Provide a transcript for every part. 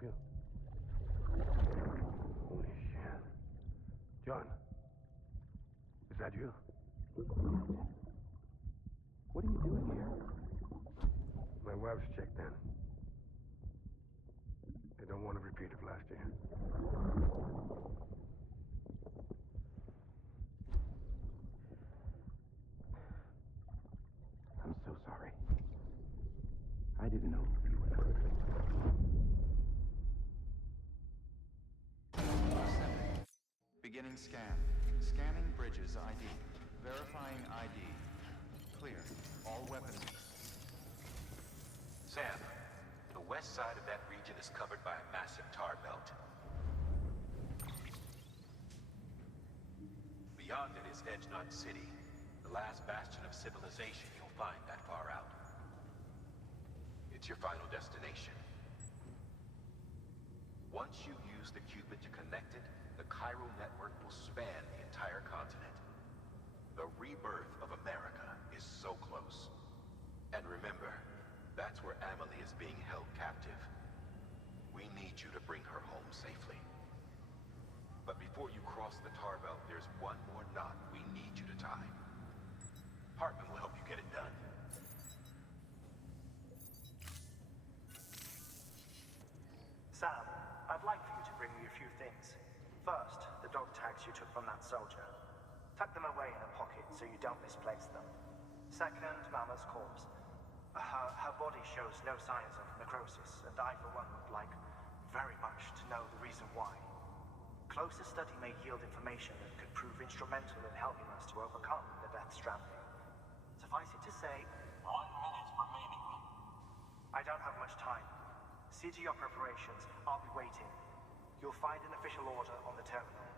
help you? Holy shit. John, is that you? What are you doing here? My wife's checked in. They don't want a repeat of last year. I'm so sorry. I didn't know you were... Beginning scan. Scanning bridges ID. Verifying ID. Clear. All weapons. Sam, the west side of that region is covered by a massive tar belt. Beyond it is Edgenut City, the last bastion of civilization you'll find that far out. It's your final destination. Once you use the Cupid to connect it, the Cairo network will span the entire continent. The rebirth of America is so close. And remember, that's where Amelie is being held captive. We need you to bring her home safely. But before you cross the tar belt, there's one more knot we need you to tie. Hartman will help you get it done. Sam, I'd like for you to bring me a few things. First, the dog tags you took from that soldier. Tuck them away in a pocket so you don't misplace them. Second, Mama's corpse. Her body shows no signs of necrosis, and I, for one, would like very much to know the reason why. Closer study may yield information that could prove instrumental in helping us to overcome the Death Stranding. Suffice it to say, 1 minute remaining. I don't have much time. See to your preparations. I'll be waiting. You'll find an official order on the terminal.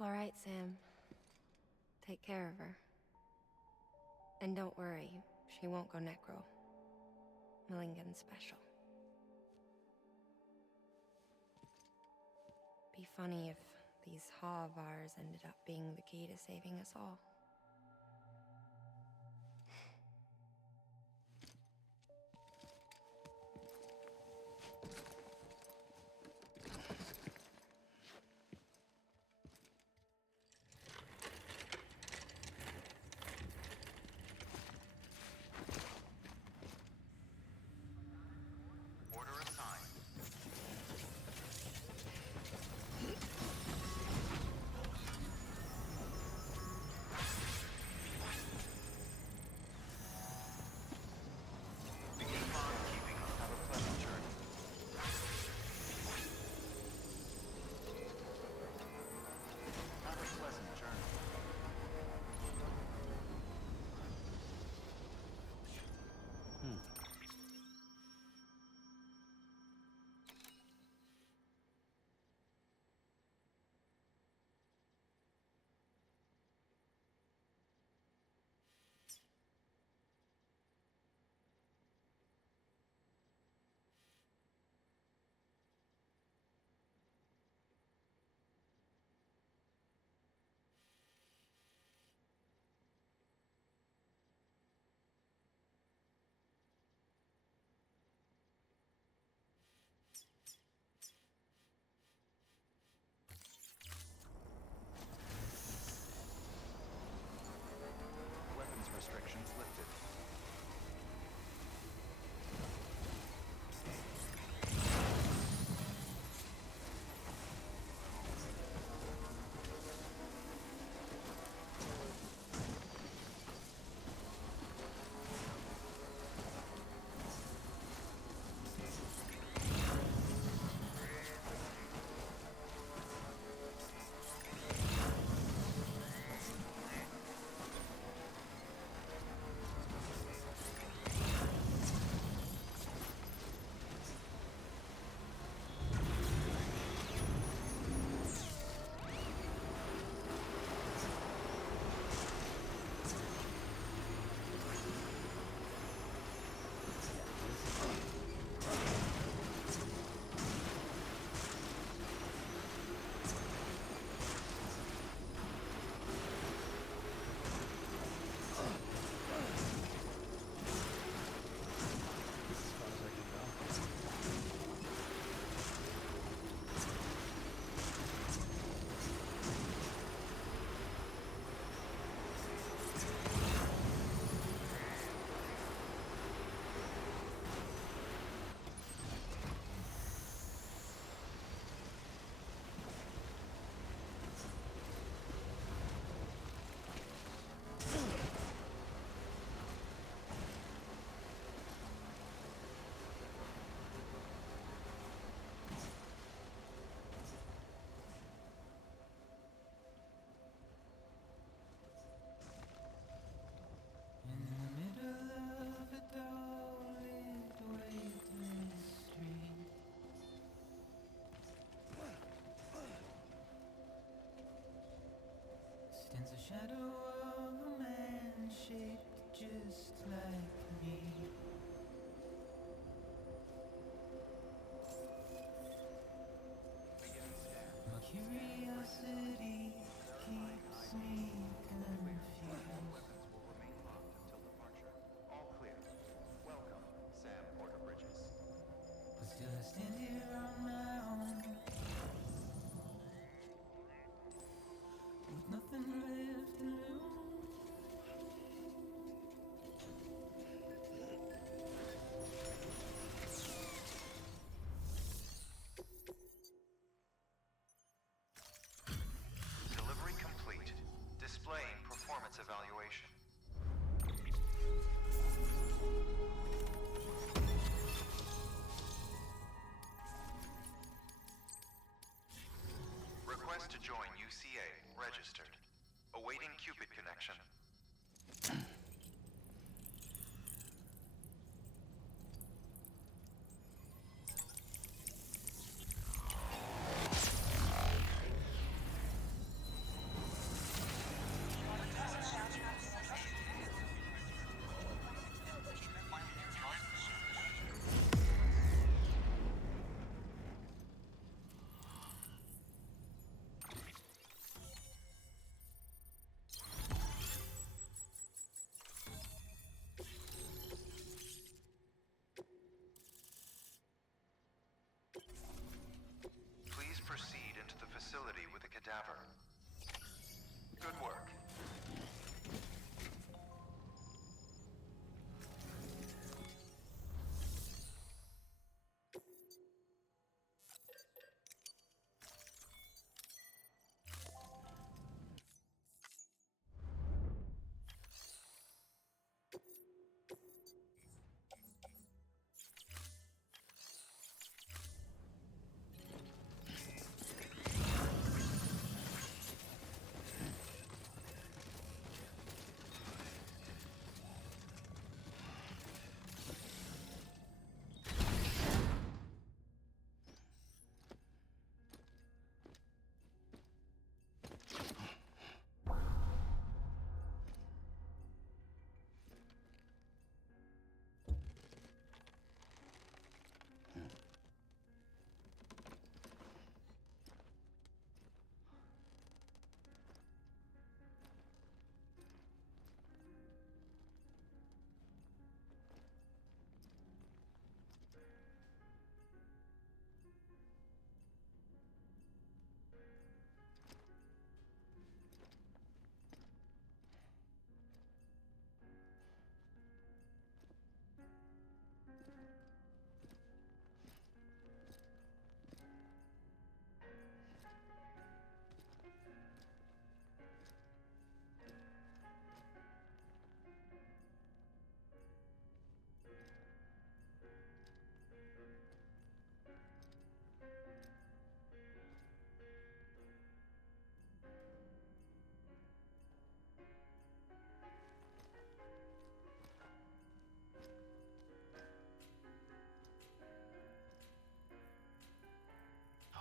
All right, Sam. Take care of her. And don't worry, she won't go necro. Millingen's special. Be funny if these Ha of ours ended up being the key to saving us all. Order assigned. join UCA. Registered. Awaiting Cupid connection. Please proceed into the facility with the cadaver. Good work.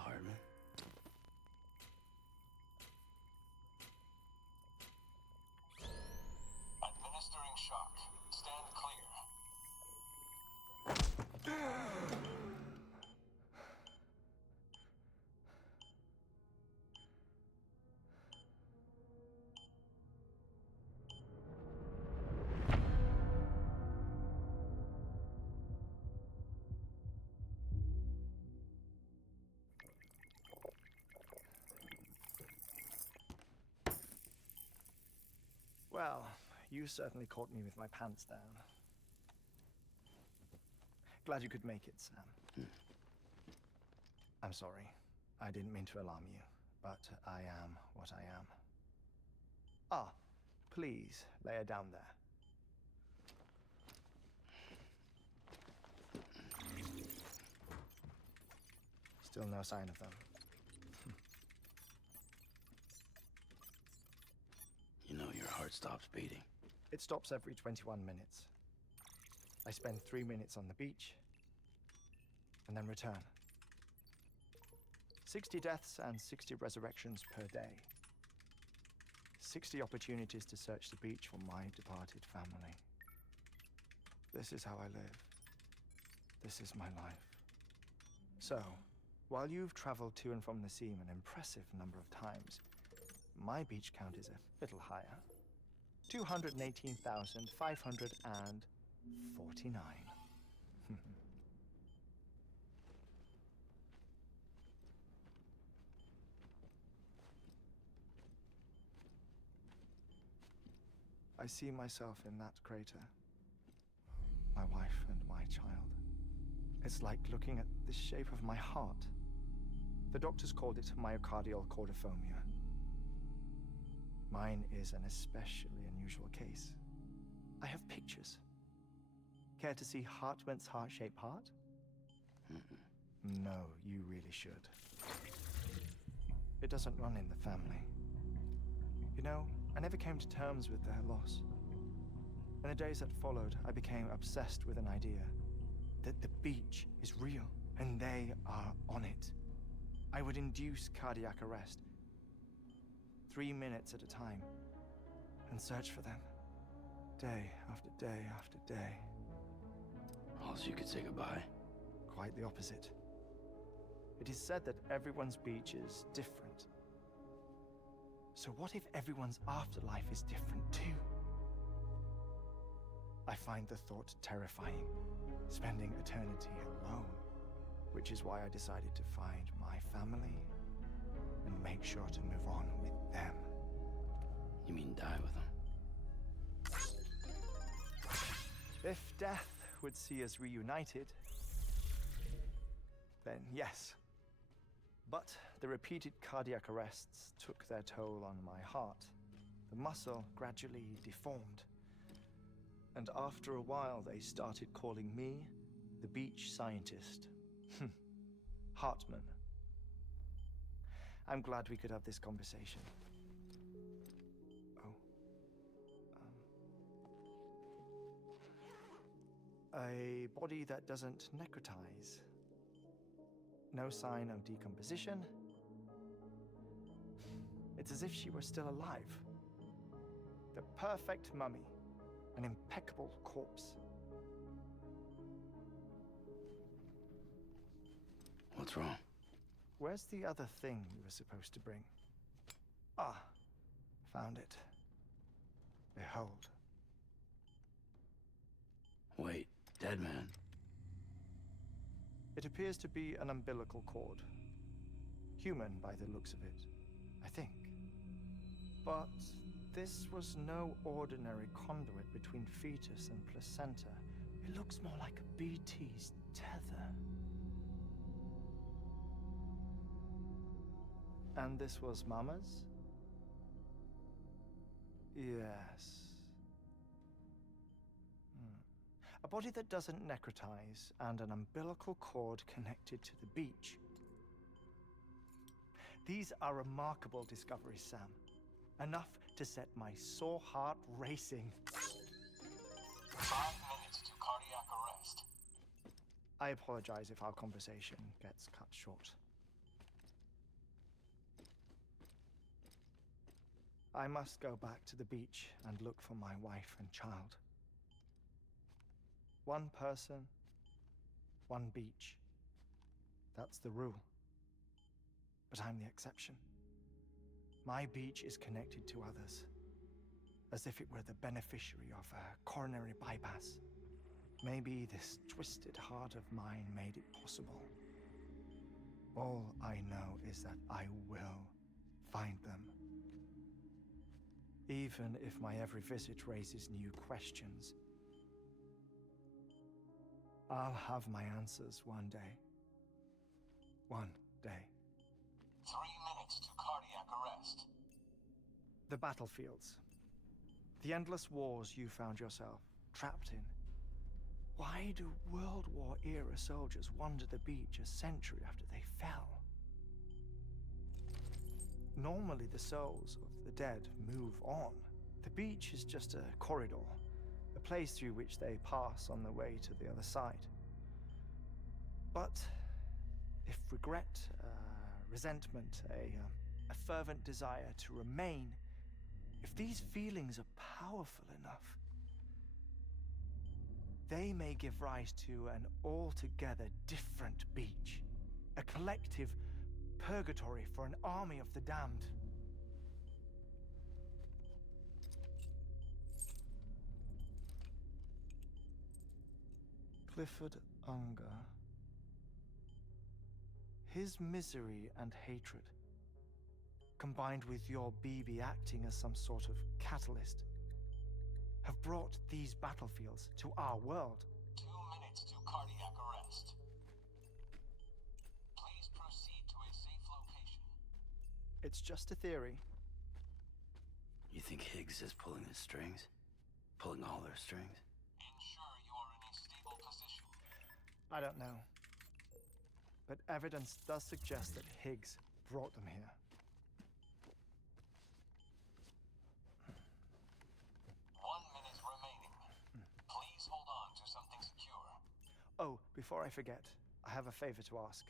Hardman. Administering shock. Stand clear. Well, you certainly caught me with my pants down. Glad you could make it, Sam. I'm sorry. I didn't mean to alarm you, but I am what I am. Ah, please, lay her down there. Still no sign of them. You know your heart stops beating. It stops every 21 minutes. I spend 3 minutes on the beach, and then return. 60 deaths and 60 resurrections per day. 60 opportunities to search the beach for my departed family. This is how I live. This is my life. So, while you've traveled to and from the sea an impressive number of times, my beach count is a little higher. 218,549. I see myself in that crater. My wife and my child. It's like looking at the shape of my heart. The doctors called it myocardial cordiformia. Mine is an especially unusual case. I have pictures. Care to see Hartmann's heart-shaped heart? No, you really should. It doesn't run in the family. You know, I never came to terms with their loss. In the days that followed, I became obsessed with an idea that the beach is real and they are on it. I would induce cardiac arrest, 3 minutes at a time, and search for them, day after day after day. Also, you could say goodbye. Quite the opposite. It is said that everyone's beach is different. So what if everyone's afterlife is different too? I find the thought terrifying, spending eternity alone, which is why I decided to find my family and make sure to move on with them. You mean die with them? If death would see us reunited, then yes. But the repeated cardiac arrests took their toll on my heart. The muscle gradually deformed. And after a while, they started calling me the beach scientist. Hartman. I'm glad we could have this conversation. A body that doesn't necrotize. No sign of decomposition. It's as if she were still alive. The perfect mummy. An impeccable corpse. What's wrong? Where's the other thing you were supposed to bring? Ah, found it. Behold. Wait, dead man? It appears to be an umbilical cord. Human by the looks of it, I think. But this was no ordinary conduit between fetus and placenta. It looks more like a BT's tether. And this was Mama's? Yes. A body that doesn't necrotize and an umbilical cord connected to the beach. These are remarkable discoveries, Sam. Enough to set my sore heart racing. 5 minutes to cardiac arrest. I apologize if our conversation gets cut short. I must go back to the beach and look for my wife and child. One person, one beach. That's the rule. But I'm the exception. My beach is connected to others, as if it were the beneficiary of a coronary bypass. Maybe this twisted heart of mine made it possible. All I know is that I will find them. Even if my every visit raises new questions, I'll have my answers one day. One day. 3 minutes to cardiac arrest. The battlefields. The endless wars you found yourself trapped in. Why do World War era soldiers wander the beach a century after they fell? Normally the souls of the dead move on. The beach is just a corridor, a place through which they pass on the way to the other side. But if regret, resentment, a fervent desire to remain, if these feelings are powerful enough, they may give rise to an altogether different beach, a collective purgatory for an army of the damned. Clifford Unger. His misery and hatred, combined with your BB acting as some sort of catalyst, have brought these battlefields to our world. 2 minutes to cardiac arrest. Please proceed to a safe location. It's just a theory. You think Higgs is pulling the strings? Pulling all their strings? Ensure you are in a stable position. I don't know. But evidence does suggest that Higgs brought them here. Before I forget, I have a favor to ask.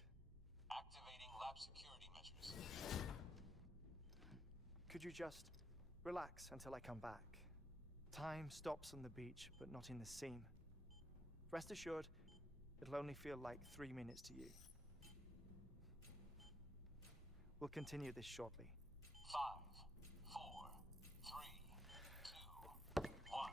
Activating lab security measures. Could you just relax until I come back? Time stops on the beach, but not in the scene. Rest assured, it'll only feel like 3 minutes to you. We'll continue this shortly. 5, 4, 3, 2, 1.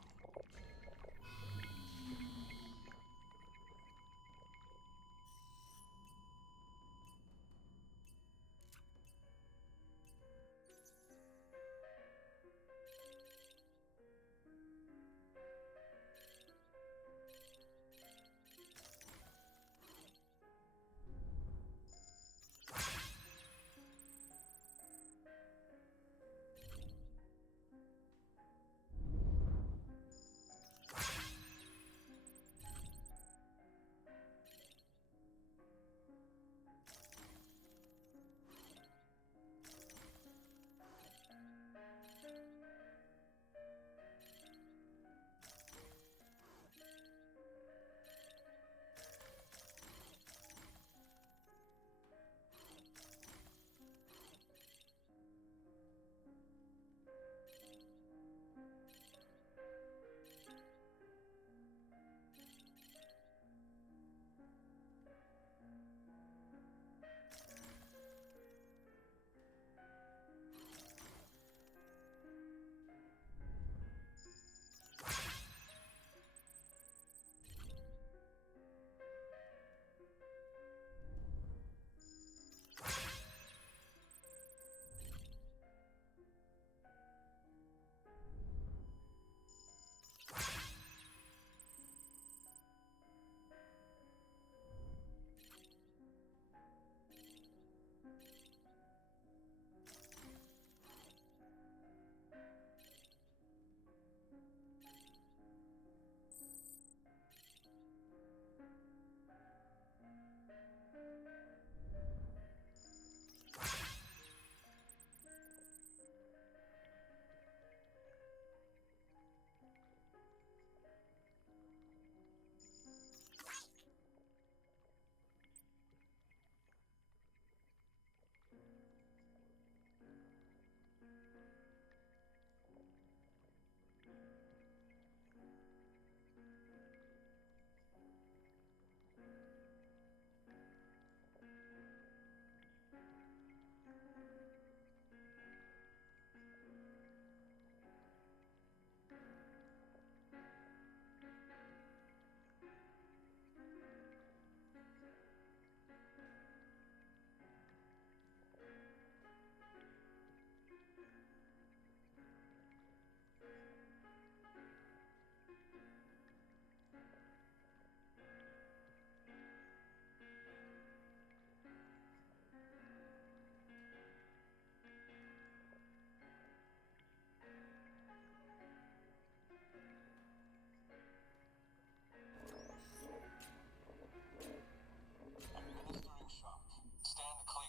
Administering shock. Stand clear.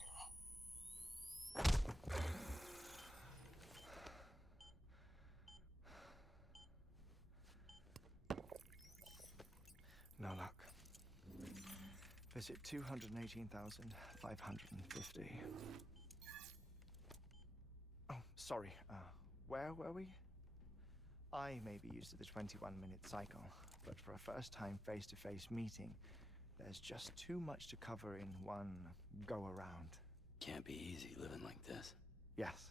No luck. Visit 218,550. Oh, sorry. Where were we? I may be used to the 21-minute cycle, but for a first-time face-to-face meeting, there's just too much to cover in one go-around. Can't be easy living like this. Yes.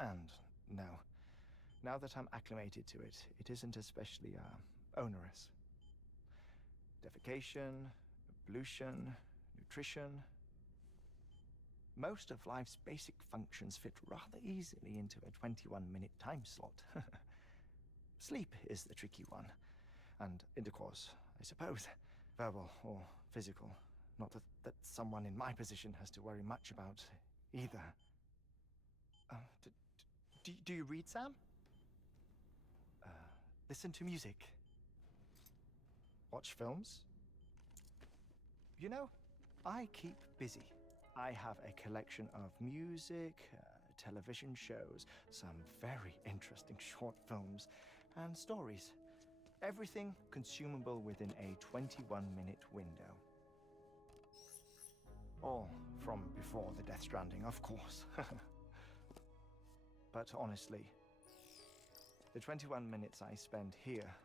And no. Now that I'm acclimated to it, it isn't especially, onerous. Defecation, pollution, nutrition. Most of life's basic functions fit rather easily into a 21-minute time slot. Sleep is the tricky one. And intercourse, I suppose. Verbal or physical. Not that someone in my position has to worry much about either. Do you read, Sam? Listen to music. Watch films? You know, I keep busy. I have a collection of music, television shows, some very interesting short films, and stories. Everything consumable within a 21-minute window. All from before the Death Stranding, of course. But honestly, the 21 minutes I spend here,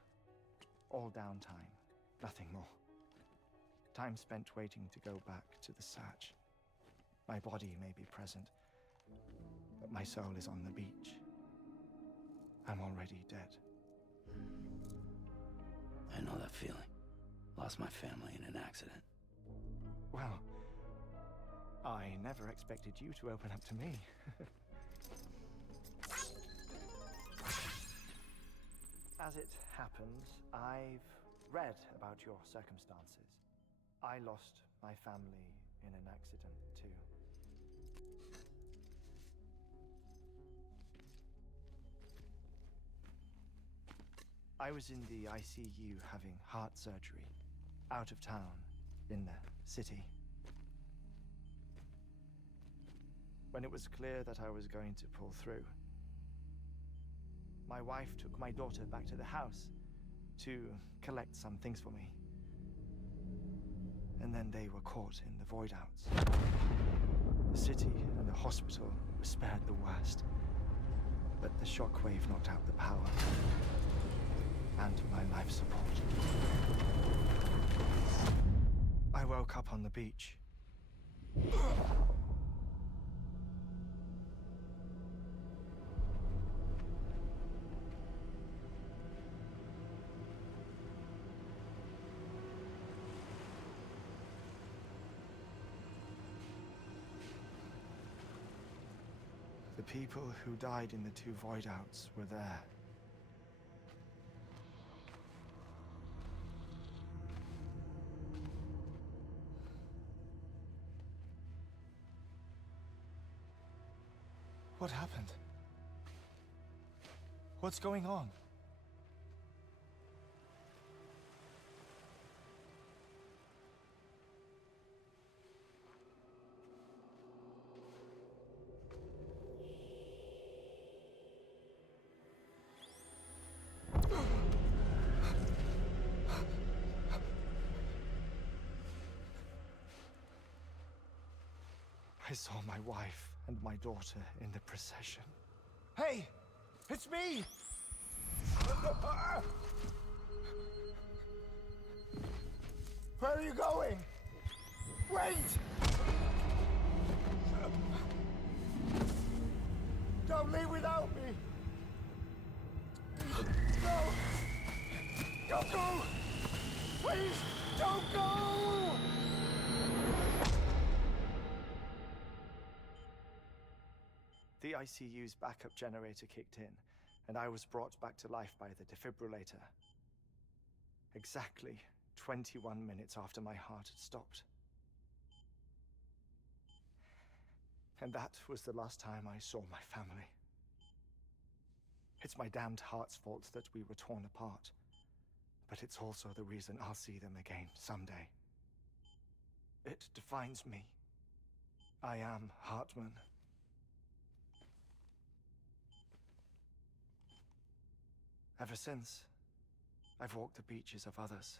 all downtime, nothing more. Time spent waiting to go back to the search. My body may be present, but my soul is on the beach. I'm already dead. I know that feeling. Lost my family in an accident. Well, I never expected you to open up to me. As it happens, I've read about your circumstances. I lost my family in an accident, too. I was in the ICU having heart surgery, out of town, in the city. When it was clear that I was going to pull through, my wife took my daughter back to the house to collect some things for me. And then they were caught in the void outs. The city and the hospital were spared the worst, but the shockwave knocked out the power and my life support. I woke up on the beach. The people who died in the two void outs were there. What happened? What's going on? I saw my wife and my daughter in the procession. Hey! It's me! Where are you going? Wait! Don't leave without me! No! Don't go! Please, don't go! The ICU's backup generator kicked in, and I was brought back to life by the defibrillator. Exactly 21 minutes after my heart had stopped. And that was the last time I saw my family. It's my damned heart's fault that we were torn apart, but it's also the reason I'll see them again someday. It defines me. I am Hartman. Ever since, I've walked the beaches of others.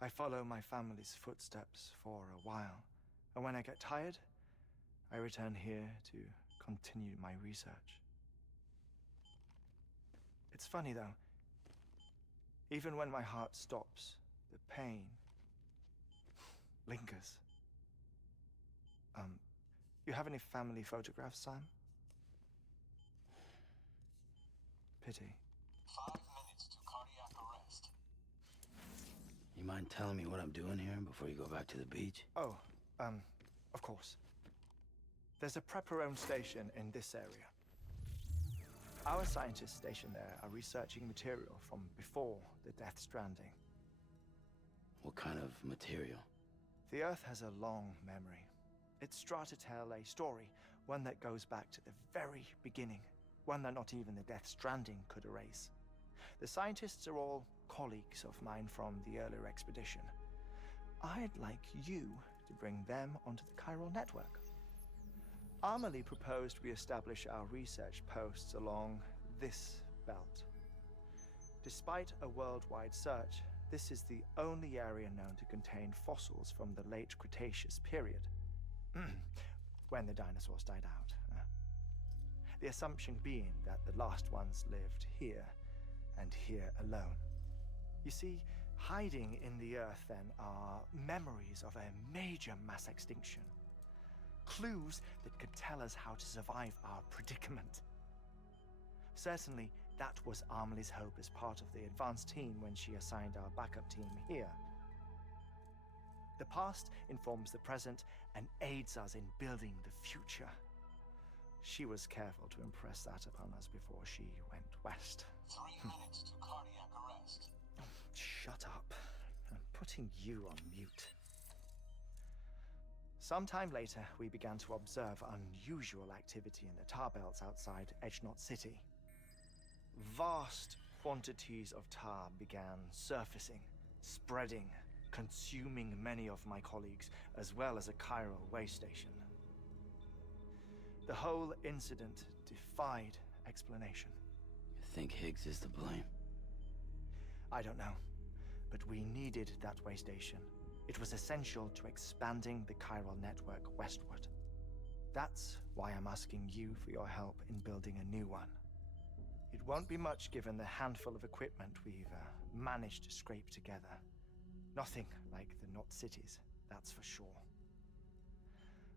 I follow my family's footsteps for a while, and when I get tired, I return here to continue my research. It's funny though, even when my heart stops, the pain lingers. You have any family photographs, Sam? Pity. 5 minutes to cardiac arrest. You mind telling me what I'm doing here before you go back to the beach? Oh, of course. There's a Prepperone station in this area. Our scientists stationed there are researching material from before the Death Stranding. What kind of material? The Earth has a long memory. It's trying to tell a story, one that goes back to the very beginning, one that not even the Death Stranding could erase. The scientists are all colleagues of mine from the earlier expedition. I'd like you to bring them onto the chiral network. Amelie proposed we establish our research posts along this belt. Despite a worldwide search, this is the only area known to contain fossils from the late Cretaceous period, when the dinosaurs died out. The assumption being that the last ones lived here, and here alone. You see, hiding in the earth then are memories of a major mass extinction. Clues that could tell us how to survive our predicament. Certainly, that was Amelie's hope as part of the advanced team when she assigned our backup team here. The past informs the present and aids us in building the future. She was careful to impress that upon us before she went west. 3 minutes to cardiac arrest. Shut up. I'm putting you on mute. Sometime later, we began to observe unusual activity in the tar belts outside Edgenot City. Vast quantities of tar began surfacing, spreading, consuming many of my colleagues, as well as a chiral way station. The whole incident defied explanation. You think Higgs is to blame? I don't know, but we needed that way station. It was essential to expanding the chiral network westward. That's why I'm asking you for your help in building a new one. It won't be much given the handful of equipment we've managed to scrape together. Nothing like the knot cities, that's for sure.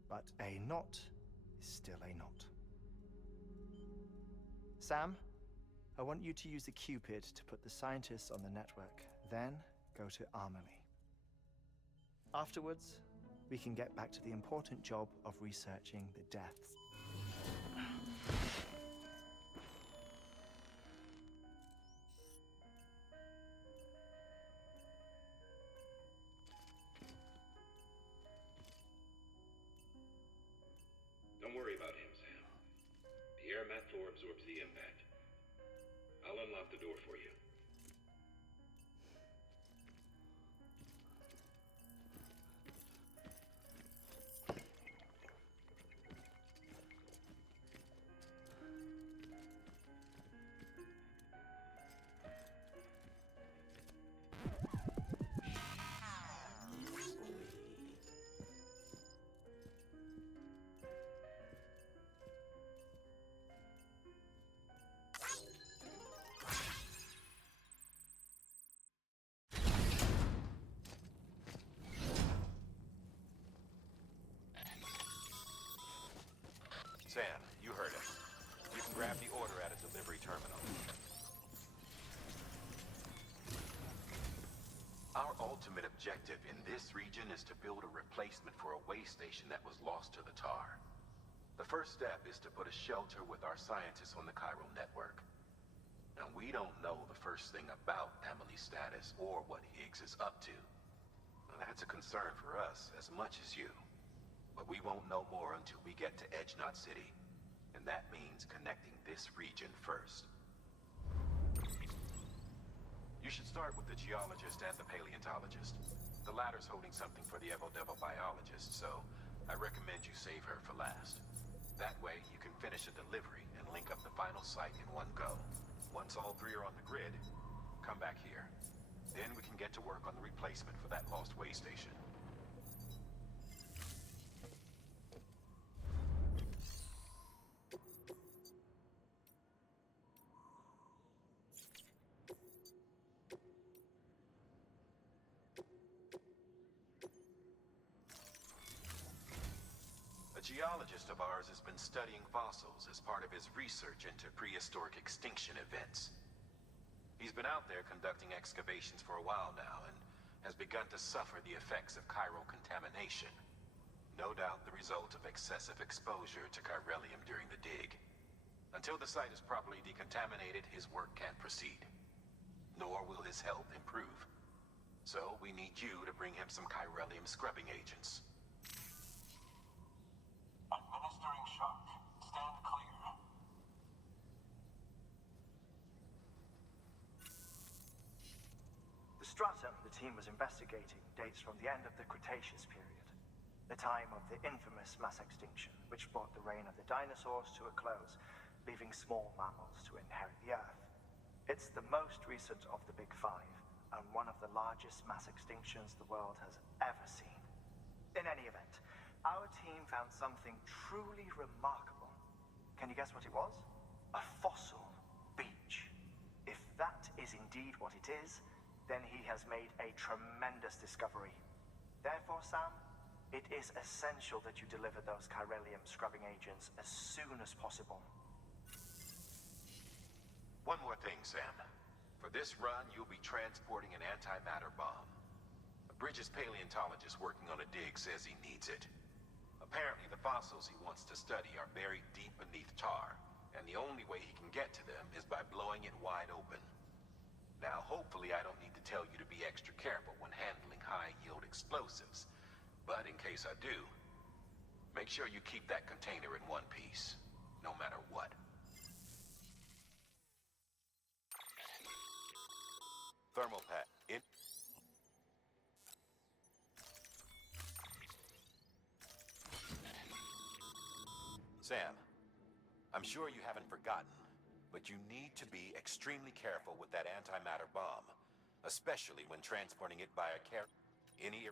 But a knot is still a knot. Sam, I want you to use the Cupid to put the scientists on the network, then go to Amelie. Afterwards, we can get back to the important job of researching the deaths. Don't worry about him, Sam. The air mat floor absorbs the impact. I'll unlock the door for you. Sam, you heard him. You can grab the order at a delivery terminal. Our ultimate objective in this region is to build a replacement for a way station that was lost to the tar. The first step is to put a shelter with our scientists on the chiral network. Now, we don't know the first thing about Amelie's status or what Higgs is up to. Now, that's a concern for us as much as you. But we won't know more until we get to Edgenot City. And that means connecting this region first. You should start with the geologist and the paleontologist. The latter's holding something for the Evo-Devo biologist, so I recommend you save her for last. That way, you can finish a delivery and link up the final site in one go. Once all three are on the grid, come back here. Then we can get to work on the replacement for that lost way station. A geologist of ours has been studying fossils as part of his research into prehistoric extinction events. He's been out there conducting excavations for a while now and has begun to suffer the effects of chiral contamination. No doubt the result of excessive exposure to chiralium during the dig. Until the site is properly decontaminated, his work can't proceed. Nor will his health improve. So we need you to bring him some chiralium scrubbing agents. Administering shock. Stand clear. The stratum the team was investigating dates from the end of the Cretaceous period, the time of the infamous mass extinction, which brought the reign of the dinosaurs to a close, leaving small mammals to inherit the Earth. It's the most recent of the Big Five, and one of the largest mass extinctions the world has ever seen. In any event, our team found something truly remarkable. Can you guess what it was? A fossil beach. If that is indeed what it is, then he has made a tremendous discovery. Therefore, Sam, it is essential that you deliver those chiralium scrubbing agents as soon as possible. One more thing, Sam. For this run, you'll be transporting an antimatter bomb. A Bridges paleontologist working on a dig says he needs it. Apparently, the fossils he wants to study are buried deep beneath tar, and the only way he can get to them is by blowing it wide open. Now, hopefully I don't need to tell you to be extra careful when handling high-yield explosives. But in case I do, make sure you keep that container in one piece, no matter what. Thermal pack in. Sam, I'm sure you haven't forgotten, but you need to be extremely careful with that antimatter bomb, especially when transporting it by a any.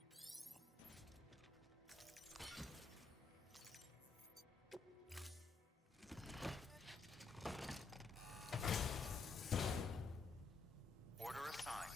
Order assigned.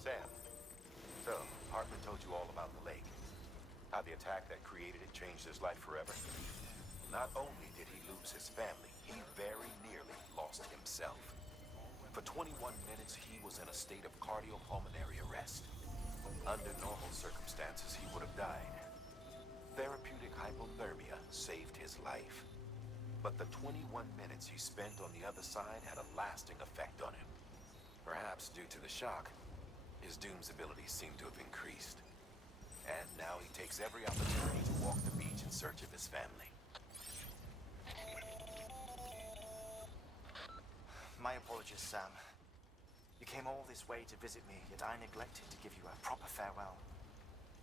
Sam, so Hartman told you all about the lake. How the attack that created it changed his life forever. Not only did he lose his family, he very nearly lost himself. For 21 minutes, he was in a state of cardiopulmonary arrest. Under normal circumstances, he would have died. Therapeutic hypothermia saved his life. But the 21 minutes he spent on the other side had a lasting effect on him. Perhaps due to the shock, his Doom's abilities seem to have increased. And now he takes every opportunity to walk the beach in search of his family. My apologies, Sam. You came all this way to visit me, yet I neglected to give you a proper farewell.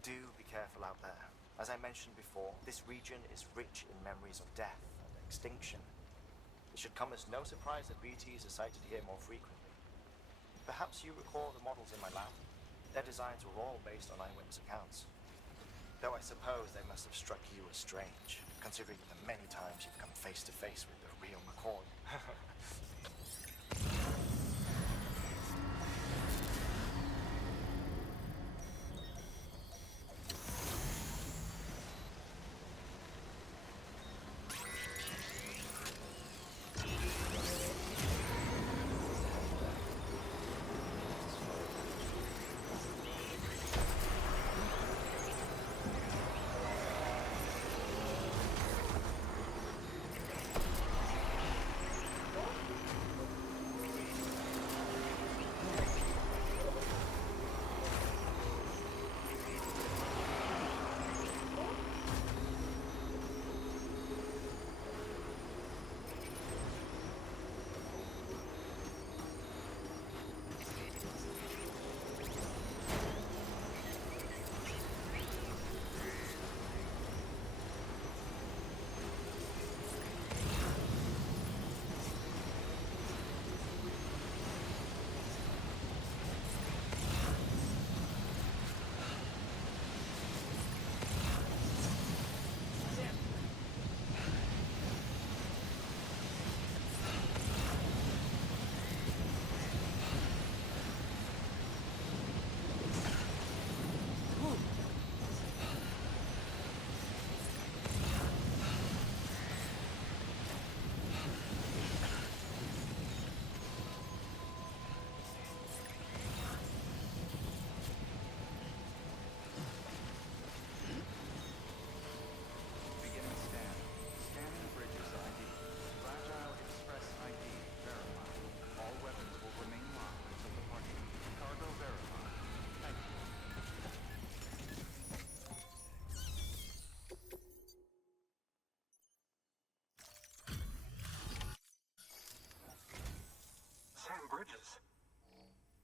Do be careful out there. As I mentioned before, this region is rich in memories of death and extinction. It should come as no surprise that BTs are sighted here more frequently. Perhaps you recall the models in my lab? Their designs were all based on eyewitness accounts. Though I suppose they must have struck you as strange, considering the many times you've come face to face with the real McCoy.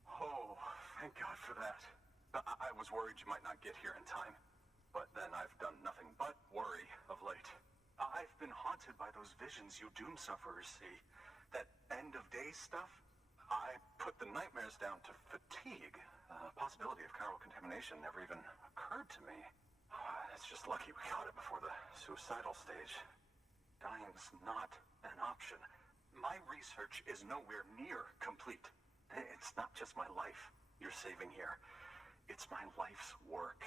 Oh, thank God for that. I was worried you might not get here in time. But then I've done nothing but worry of late. I've been haunted by those visions you doom sufferers see. That end-of-days stuff. I put the nightmares down to fatigue. Possibility of chiral contamination never even occurred to me. It's just lucky we caught it before the suicidal stage. Dying's not an option. My research is nowhere near complete. It's not just my life you're saving here. It's my life's work.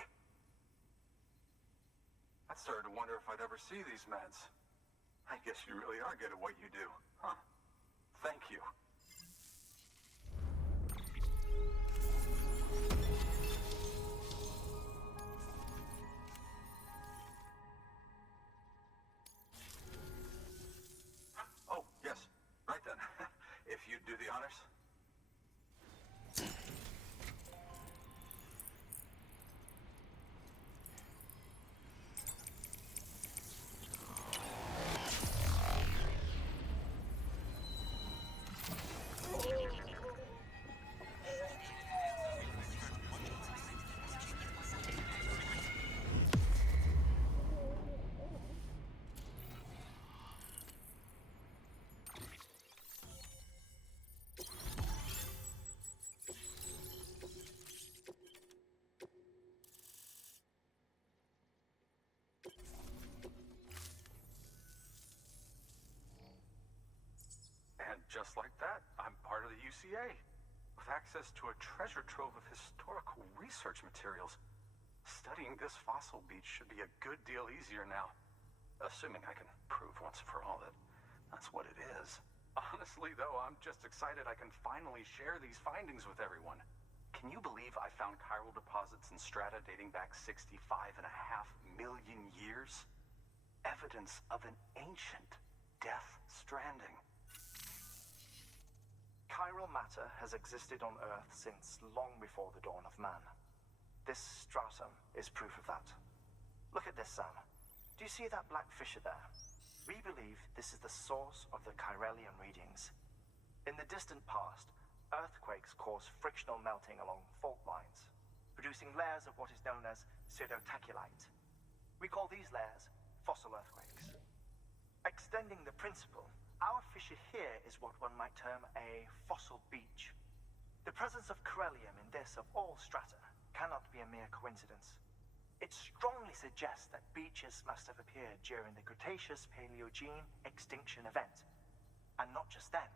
I started to wonder if I'd ever see these meds. I guess you really are good at what you do, huh? Thank you. Oh, yes. Right then. If you'd do the honors. And just like that, I'm part of the UCA, with access to a treasure trove of historical research materials. Studying this fossil beach should be a good deal easier now, assuming I can prove once for all that that's what it is. Honestly, though, I'm just excited I can finally share these findings with everyone. Can you believe I found chiral deposits in strata dating back 65.5 million years? Evidence of an ancient death stranding. Chiral matter has existed on Earth since long before the dawn of man. This stratum is proof of that. Look at this, Sam. Do you see that black fissure there? We believe this is the source of the Chiralian readings. In the distant past, earthquakes caused frictional melting along fault lines, producing layers of what is known as pseudotaculite. We call these layers fossil earthquakes. Extending the principle, our fissure here is what one might term a fossil beach. The presence of Chiralium in this of all strata cannot be a mere coincidence. It strongly suggests that beaches must have appeared during the Cretaceous-Paleogene extinction event. And not just then.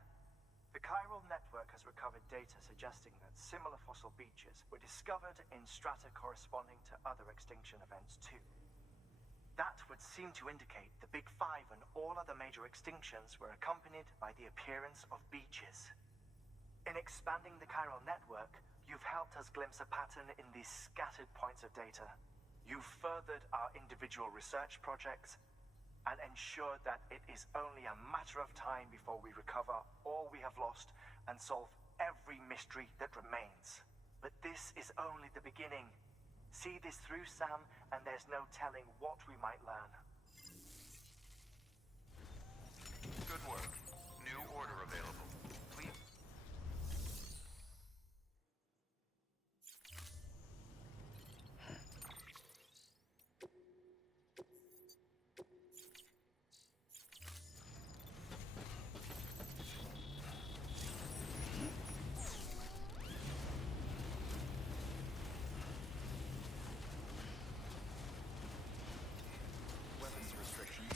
The chiral network has recovered data suggesting that similar fossil beaches were discovered in strata corresponding to other extinction events too. That would seem to indicate the Big Five and all other major extinctions were accompanied by the appearance of beaches. In expanding the chiral network, you've helped us glimpse a pattern in these scattered points of data. You've furthered our individual research projects and ensured that it is only a matter of time before we recover all we have lost and solve every mystery that remains. But this is only the beginning. See this through, Sam, and there's no telling what we might learn. Good work. New order available. Please. Weapons restrictions.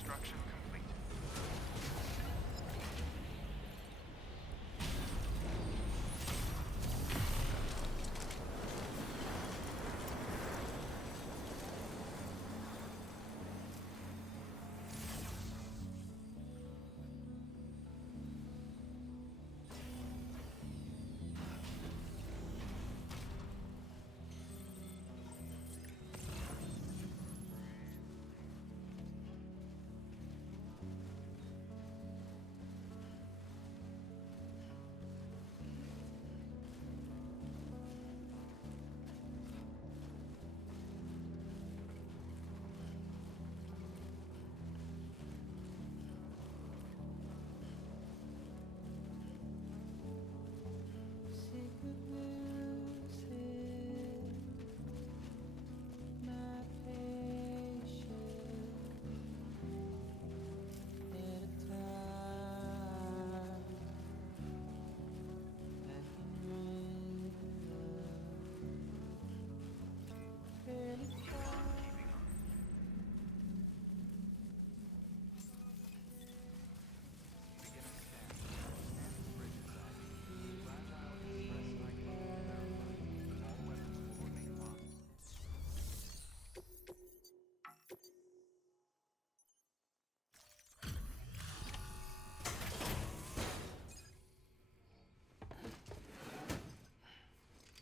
Construction complete.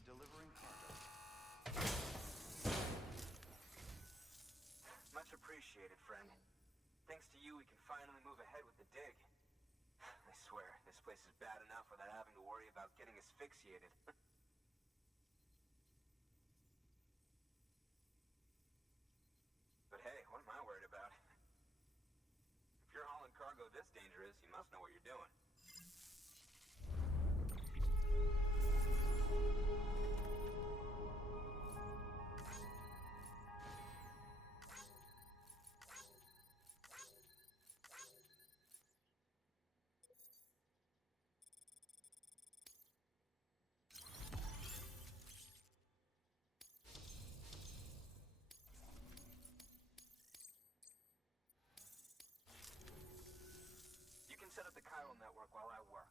Delivering cargo. Much appreciated, friend. Thanks to you, we can finally move ahead with the dig. I swear, this place is bad enough without having to worry about getting asphyxiated. But hey, what am I worried about? If you're hauling cargo this dangerous, you must know what you're doing. You can set up the chiral network while I work.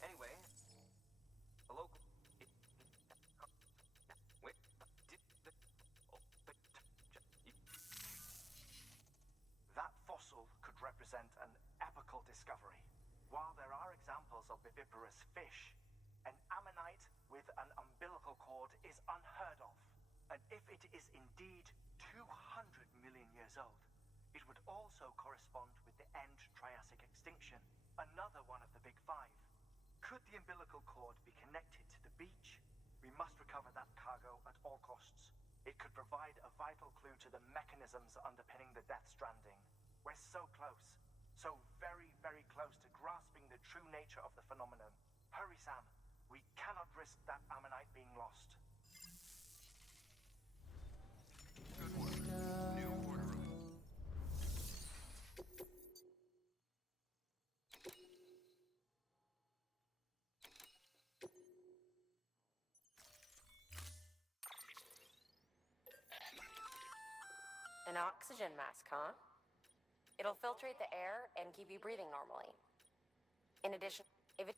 Anyway, a local... Wait, That fossil could represent an epical discovery. While there are examples of viviparous fish, an ammonite with an umbilical cord is unheard of. And if it is indeed 200 million years old, it would also correspond with the end Triassic extinction, another one of the big five. Could the umbilical cord be connected to the beach? We must recover that cargo at all costs. It could provide a vital clue to the mechanisms underpinning the Death Stranding. We're so close. So very, very close to grasping the true nature of the phenomenon. Hurry, Sam. We cannot risk that ammonite being lost. Good work. New order of... An oxygen mask, huh? It'll filtrate the air and keep you breathing normally. In addition, if it...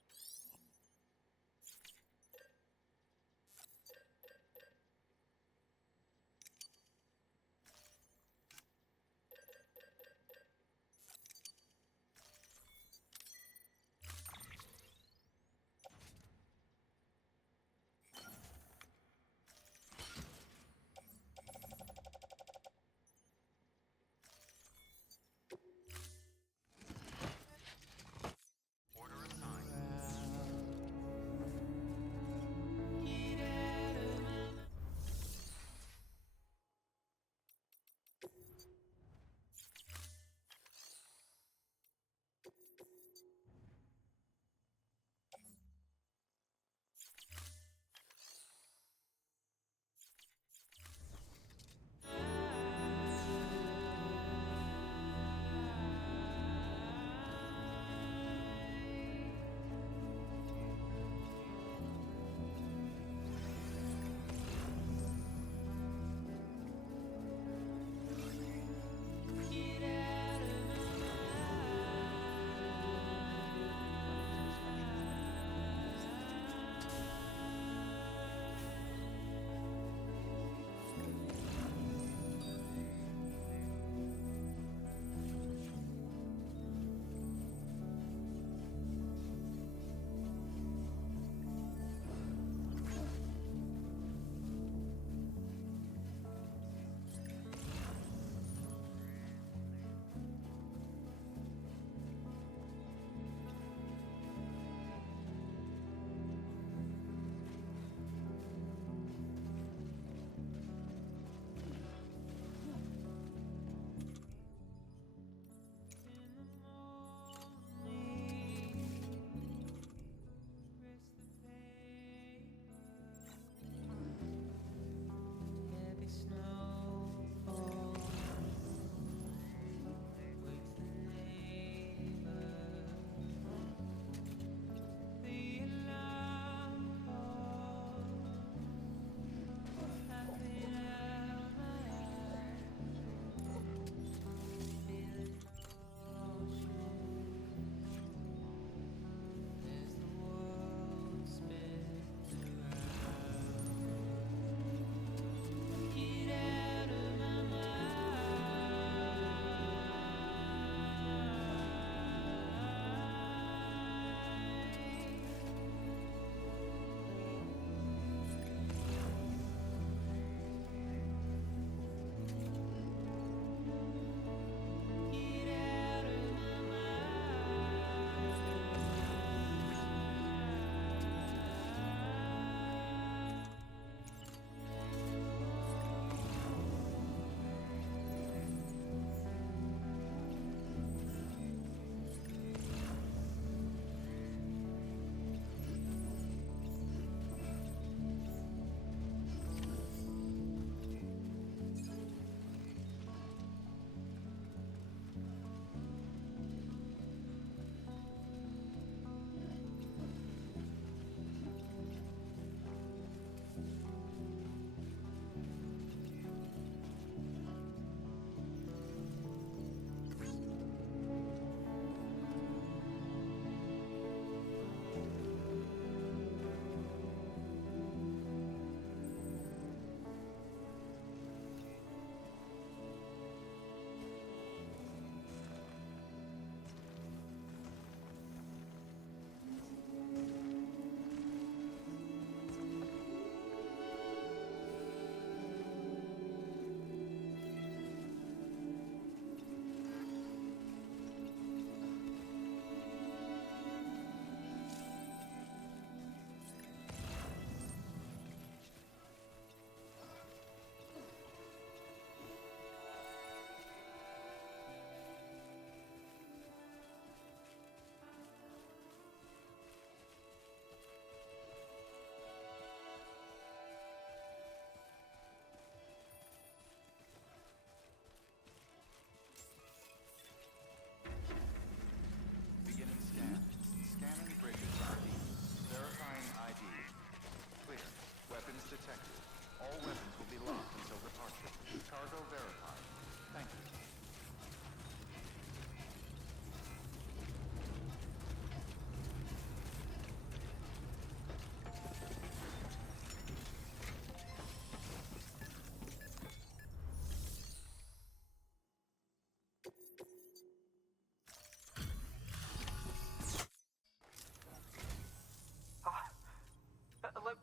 All weapons will be locked until departure. Cargo verified. Thank you.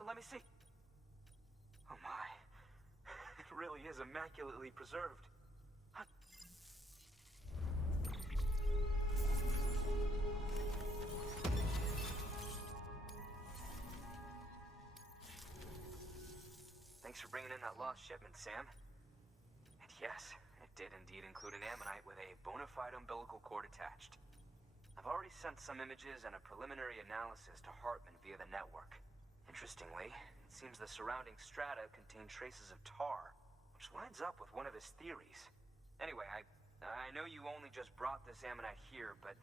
Let me see. Oh my. It really is immaculately preserved. Thanks for bringing in that lost shipment, Sam. And yes, it did indeed include an ammonite with a bona fide umbilical cord attached. I've already sent some images and a preliminary analysis to Hartman via the network. Interestingly, it seems the surrounding strata contain traces of tar, which lines up with one of his theories. Anyway, I know you only just brought this ammonite here, but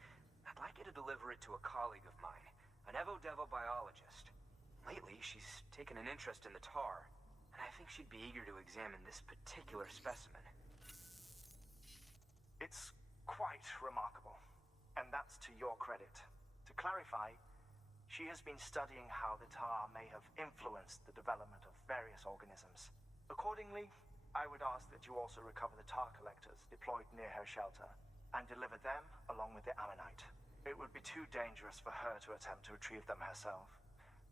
I'd like you to deliver it to a colleague of mine, an Evo-Devo biologist. Lately, she's taken an interest in the tar, and I think she'd be eager to examine this particular specimen. It's quite remarkable, and that's to your credit. To clarify, she has been studying how the tar may have influenced the development of various organisms. Accordingly, I would ask that you also recover the tar collectors deployed near her shelter and deliver them along with the ammonite. It would be too dangerous for her to attempt to retrieve them herself,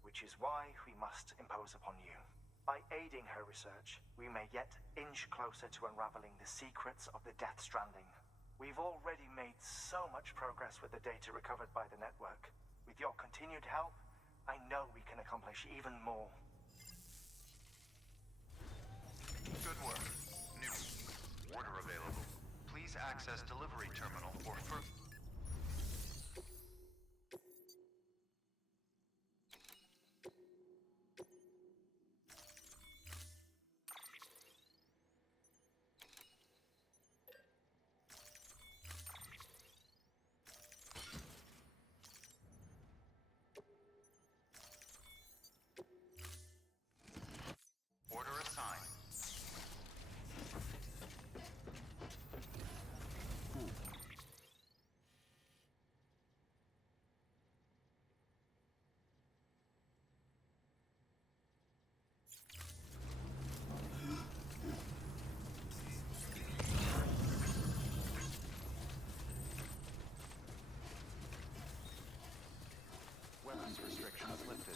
which is why we must impose upon you. By aiding her research, we may yet inch closer to unraveling the secrets of the Death Stranding. We've already made so much progress with the data recovered by the network. With your continued help, I know we can accomplish even more. Good work. New. Order available. Please access delivery terminal for further... Order assigned. Weapons restrictions lifted.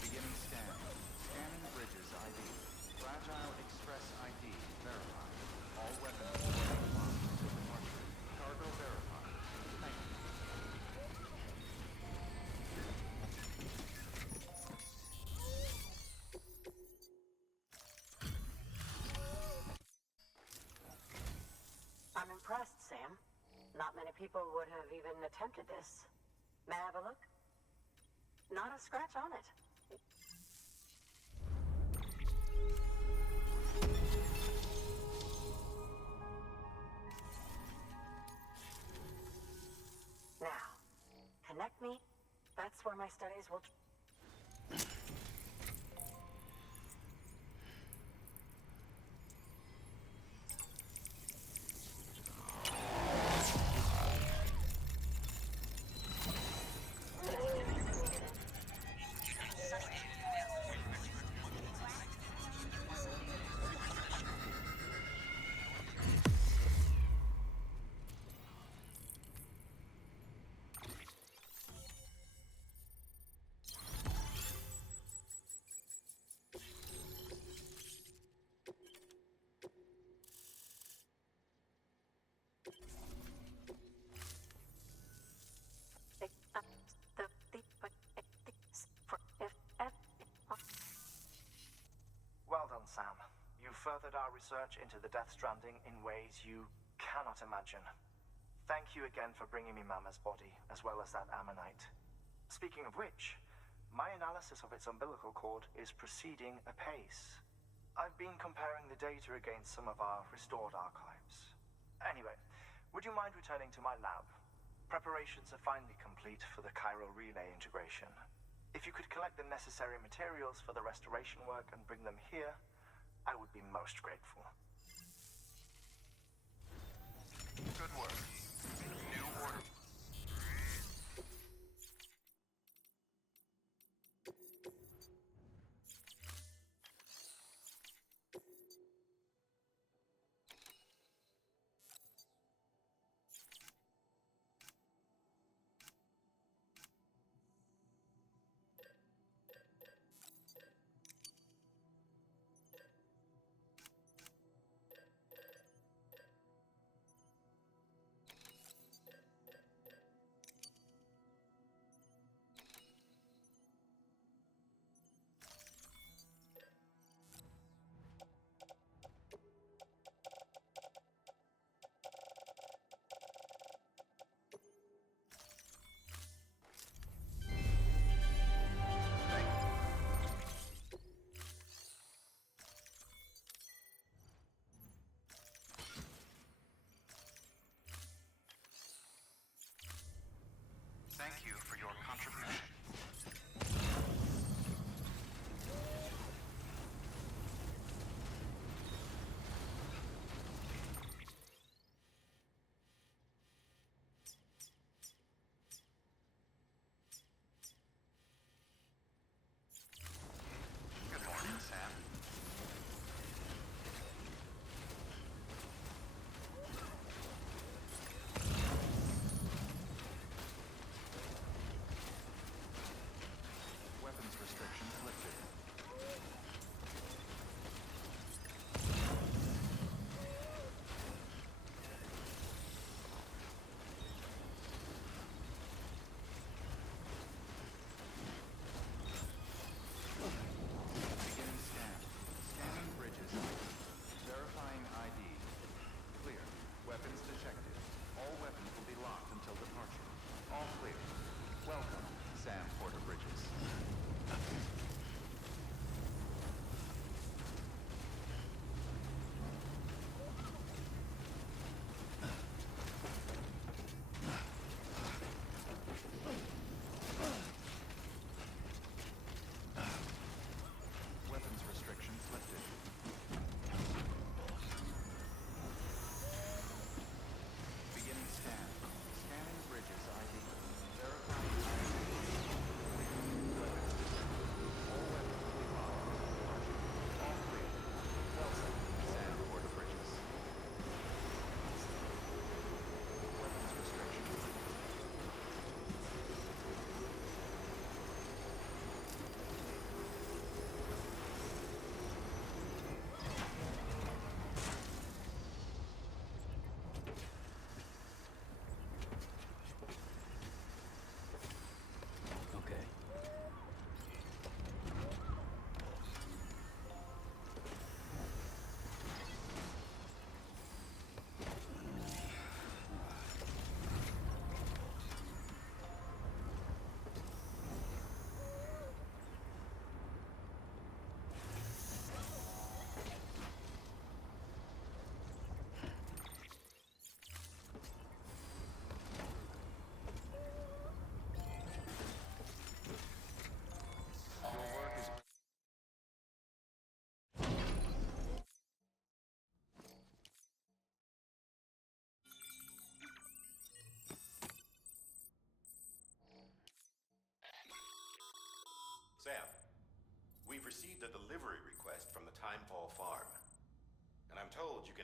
Beginning scan. Scanning bridges ID. Fragile Express ID verified. All weapons boarding locked to departure. Cargo verified. Thank you. I'm impressed, Sam. Not many people would have even attempted this. May I have a look? Not a scratch on it. Now, connect me. That's where my studies will... Well done, Sam. You furthered our research into the Death Stranding in ways you cannot imagine. Thank you again for bringing me Mama's body, as well as that ammonite. Speaking of which, my analysis of its umbilical cord is proceeding apace. I've been comparing the data against some of our restored archives. Anyway, would you mind returning to my lab? Preparations are finally complete for the Cairo relay integration. If you could collect the necessary materials for the restoration work and bring them here, I would be most grateful. Good work. New order.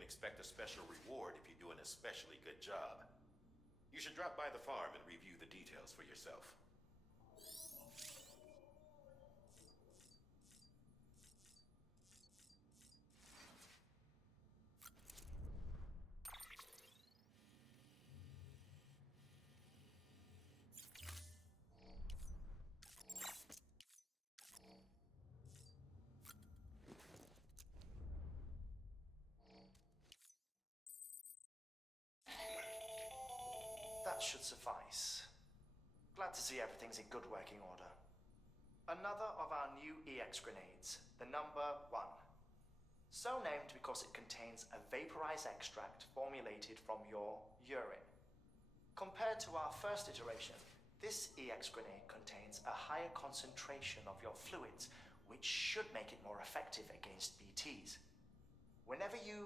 expect a special reward if you do an especially good job. You should drop by the farm and review the details for yourself. That should suffice. Glad to see everything's in good working order. Another of our new EX grenades, the number 1. So named because it contains a vaporized extract formulated from your urine. Compared to our first iteration, this EX grenade contains a higher concentration of your fluids, which should make it more effective against BTs. Whenever you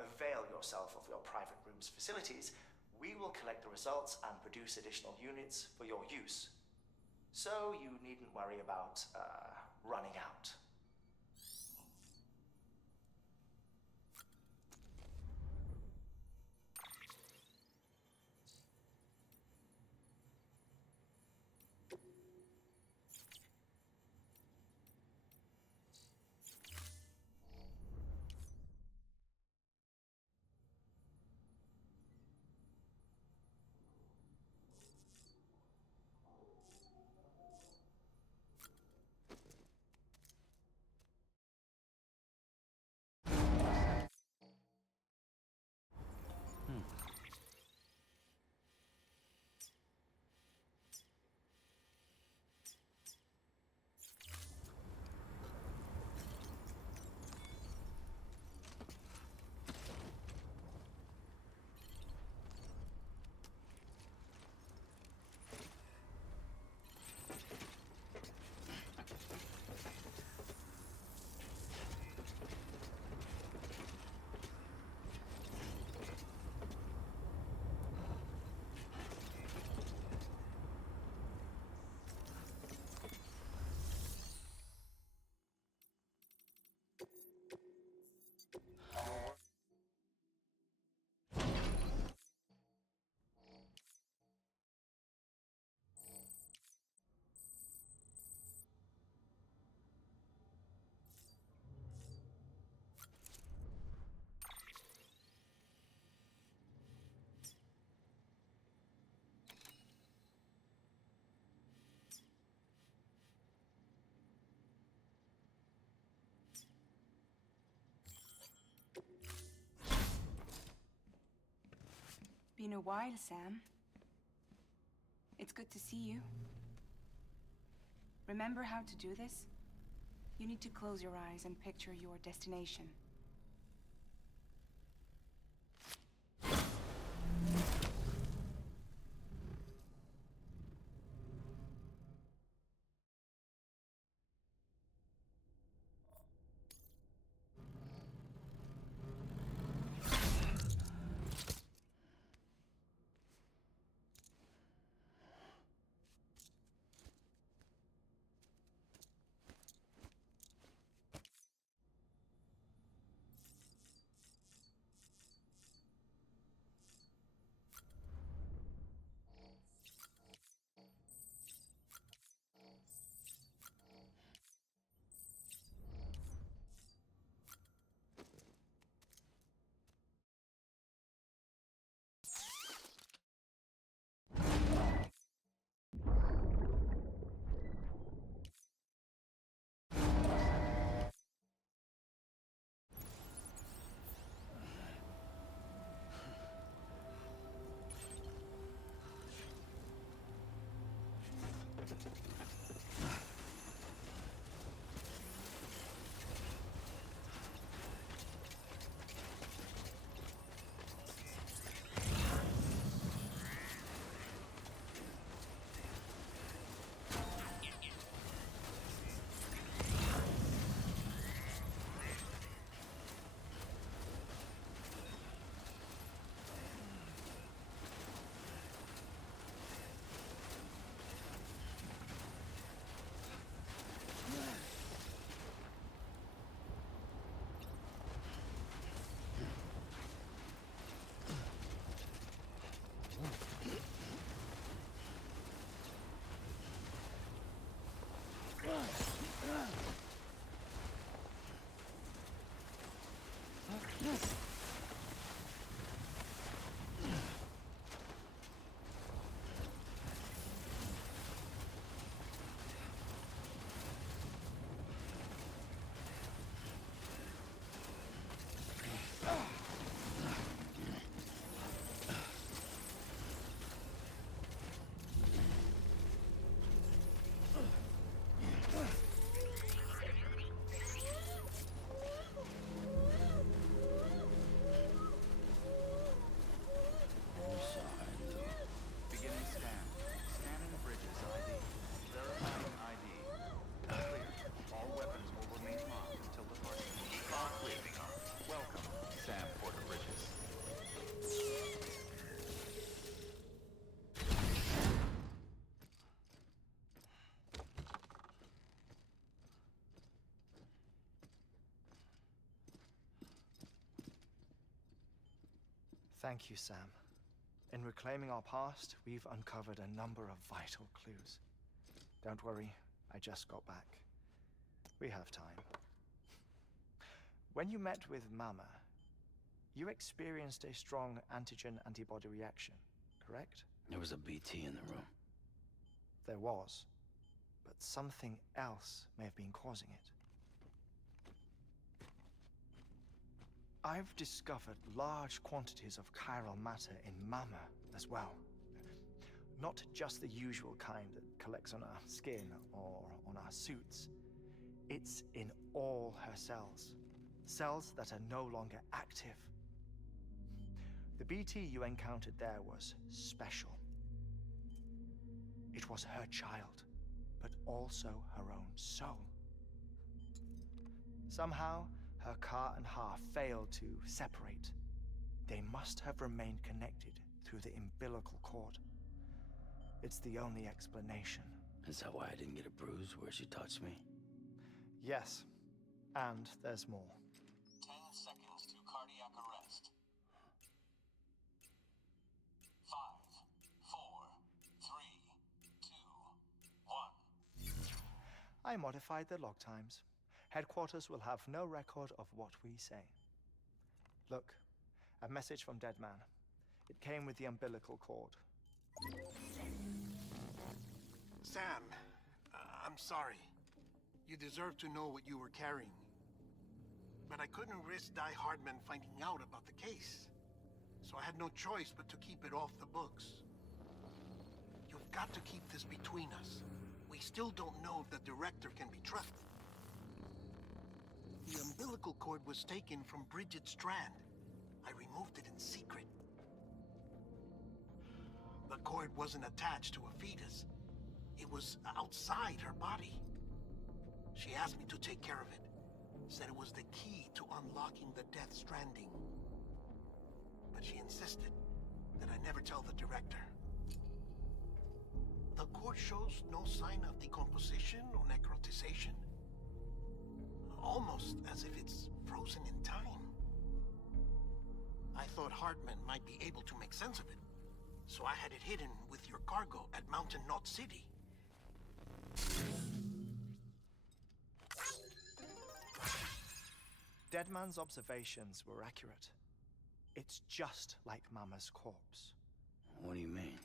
avail yourself of your private room's facilities, we will collect the results and produce additional units for your use. So you needn't worry about, running out. Been a while, Sam. It's good to see you. Remember how to do this? You need to close your eyes and picture your destination. Beginning scan. Scanning bridges ID. Verifying ID. Clear. All weapons will remain locked until departure. All clear. Welcome, Sam Porter Bridges. Thank you, Sam. In reclaiming our past, we've uncovered a number of vital clues. Don't worry, I just got back. We have time. When you met with Mama, you experienced a strong antigen-antibody reaction, correct? There was a BT in the room. There was, but something else may have been causing it. I've discovered large quantities of chiral matter in Mama as well. Not just the usual kind that collects on our skin or on our suits. It's in all her cells. Cells that are no longer active. The BT you encountered there was special. It was her child, but also her own soul. Somehow, her car and half failed to separate. They must have remained connected through the umbilical cord. It's the only explanation. Is that why I didn't get a bruise where she touched me? Yes, and there's more. 10 seconds to cardiac arrest. 5, 4, 3, 2, 1. I modified the log times. Headquarters will have no record of what we say. Look, a message from Dead Man. It came with the umbilical cord. Sam, I'm sorry. You deserve to know what you were carrying. But I couldn't risk Di Hardman finding out about the case. So I had no choice but to keep it off the books. You've got to keep this between us. We still don't know if the director can be trusted. The umbilical cord was taken from Bridget Strand. I removed it in secret. The cord wasn't attached to a fetus. It was outside her body. She asked me to take care of it. Said it was the key to unlocking the Death Stranding. But she insisted that I never tell the director. The cord shows no sign of decomposition or necrotization. Almost as if it's frozen in time. I thought Hartman might be able to make sense of it. So I had it hidden with your cargo at Mountain Knot City. Deadman's observations were accurate. It's just like Mama's corpse. What do you mean?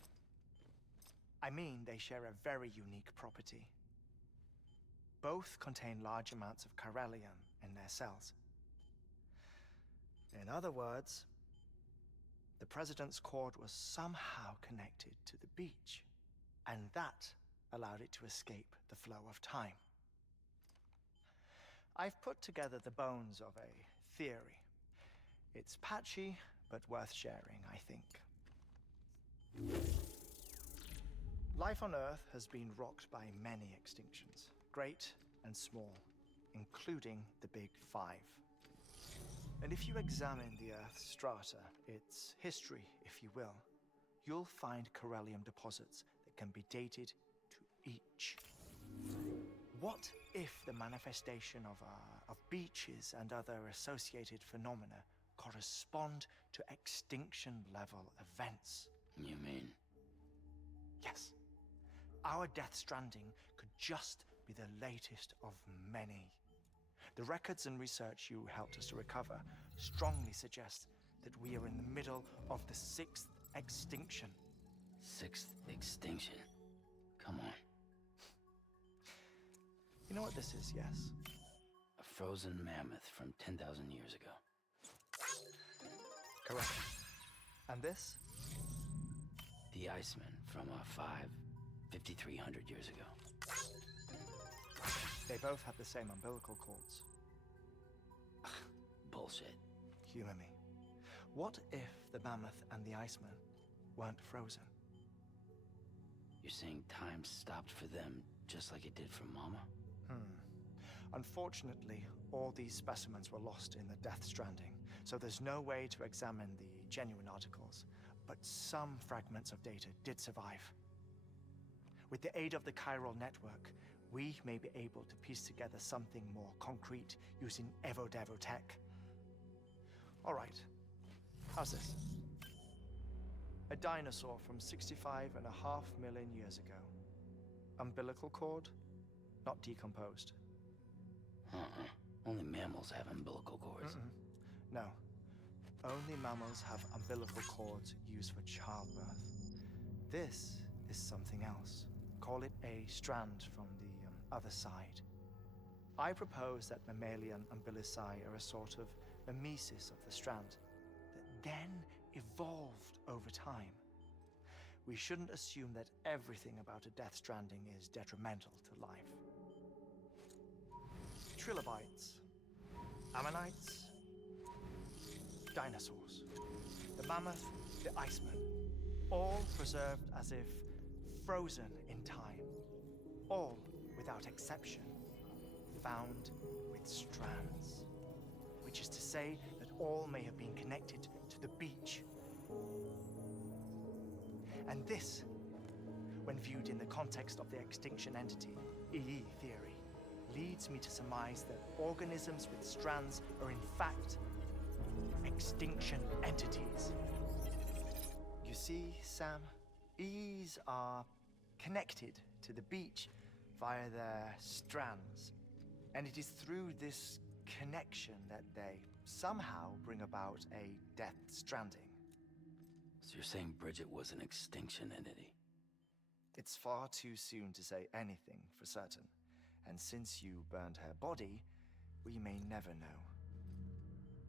I mean, they share a very unique property. Both contain large amounts of chiralium in their cells. In other words, the president's cord was somehow connected to the beach, and that allowed it to escape the flow of time. I've put together the bones of a theory. It's patchy, but worth sharing, I think. Life on Earth has been rocked by many extinctions, great and small, including the Big Five. And if you examine the Earth's strata, its history, if you will, you'll find chiralium deposits that can be dated to each. What if the manifestation of beaches and other associated phenomena correspond to extinction-level events? You mean? Yes. Our Death Stranding could just be the latest of many. The records and research you helped us to recover strongly suggests that we are in the middle of the 6th extinction. 6th extinction? Come on. You know what this is, yes? A frozen mammoth from 10,000 years ago. Correct. And this? The Iceman from 5,300 years ago. They both have the same umbilical cords. Bullshit. Humor me. What if the mammoth and the Iceman weren't frozen? You're saying time stopped for them just like it did for Mama? Unfortunately, all these specimens were lost in the Death Stranding, so there's no way to examine the genuine articles. But some fragments of data did survive. With the aid of the chiral network, we may be able to piece together something more concrete using Evo-Devo tech. All right, how's this? A dinosaur from 65.5 million years ago. Umbilical cord, not decomposed. Only mammals have umbilical cords. No. Only mammals have umbilical cords used for childbirth. This is something else. Call it a strand from the other side. I propose that mammalian umbilici are a sort of mimesis of the strand that then evolved over time. We shouldn't assume that everything about a Death Stranding is detrimental to life. Trilobites, ammonites, dinosaurs, the mammoth, the Iceman, all preserved as if frozen in time, all without exception found with strands, which is to say that all may have been connected to the beach. And this, when viewed in the context of the extinction entity, EE theory, leads me to surmise that organisms with strands are in fact extinction entities. You see, Sam, EEs are connected to the beach via their strands. And it is through this connection that they somehow bring about a Death Stranding. So you're saying Bridget was an extinction entity? It's far too soon to say anything for certain. And since you burned her body, we may never know.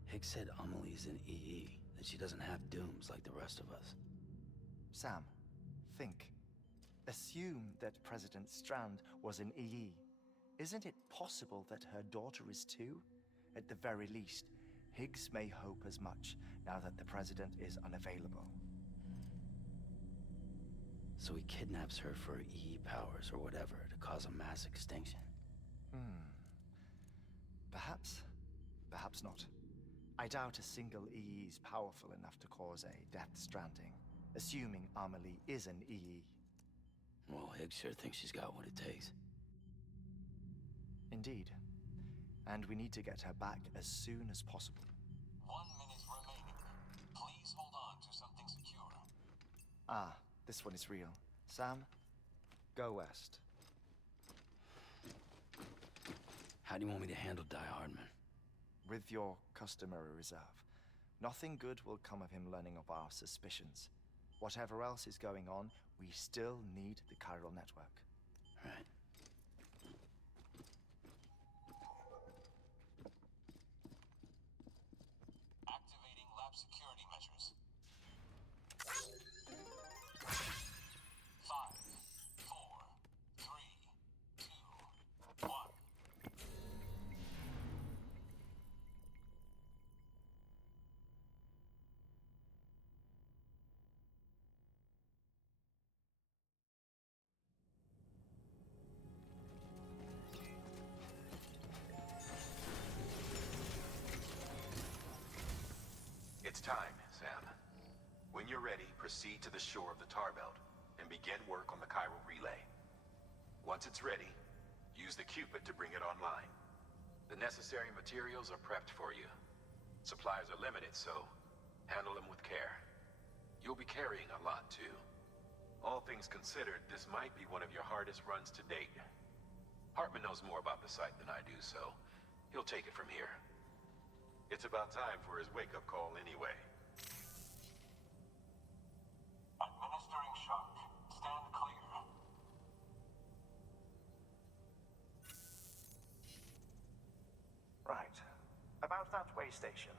Higgs said Amelie's an EE, that she doesn't have dooms like the rest of us. Sam, think. Assume that President Strand was an EE. Isn't it possible that her daughter is too? At the very least, Higgs may hope as much now that the President is unavailable. So he kidnaps her for EE powers or whatever to cause a mass extinction. Perhaps. Perhaps not. I doubt a single EE is powerful enough to cause a Death Stranding, assuming Amelie is an EE. Well, Higgs sure thinks she's got what it takes. Indeed. And we need to get her back as soon as possible. 1 minute remaining. Please hold on to something secure. Ah, this one is real. Sam, go west. How do you want me to handle Die Hardman? With your customary reserve. Nothing good will come of him learning of our suspicions. Whatever else is going on, we still need the chiral network. Right. Activating lab security measures. 5, 4, 3, 2, 1. It's time, Sam. When you're ready, proceed to the shore of the Tar Belt and begin work on the chiral relay. Once it's ready, use the Cupid to bring it online. The necessary materials are prepped for you. Supplies are limited, so handle them with care. You'll be carrying a lot, too. All things considered, this might be one of your hardest runs to date. Hartman knows more about the site than I do, so he'll take it from here. It's about time for his wake-up call anyway. Administering shock. Stand clear. Right. About that way station.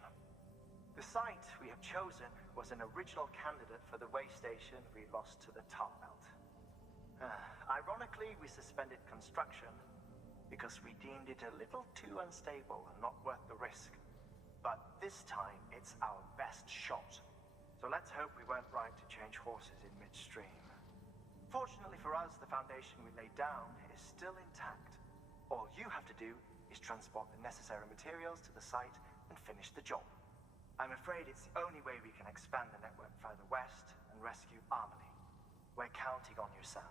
The site we have chosen was an original candidate for the way station we lost to the tar belt. Ironically, we suspended construction because we deemed it a little too unstable and not worth the risk. But this time, it's our best shot. So let's hope we weren't right to change horses in midstream. Fortunately for us, the foundation we laid down is still intact. All you have to do is transport the necessary materials to the site and finish the job. I'm afraid it's the only way we can expand the network further west and rescue Harmony. We're counting on you, Sam.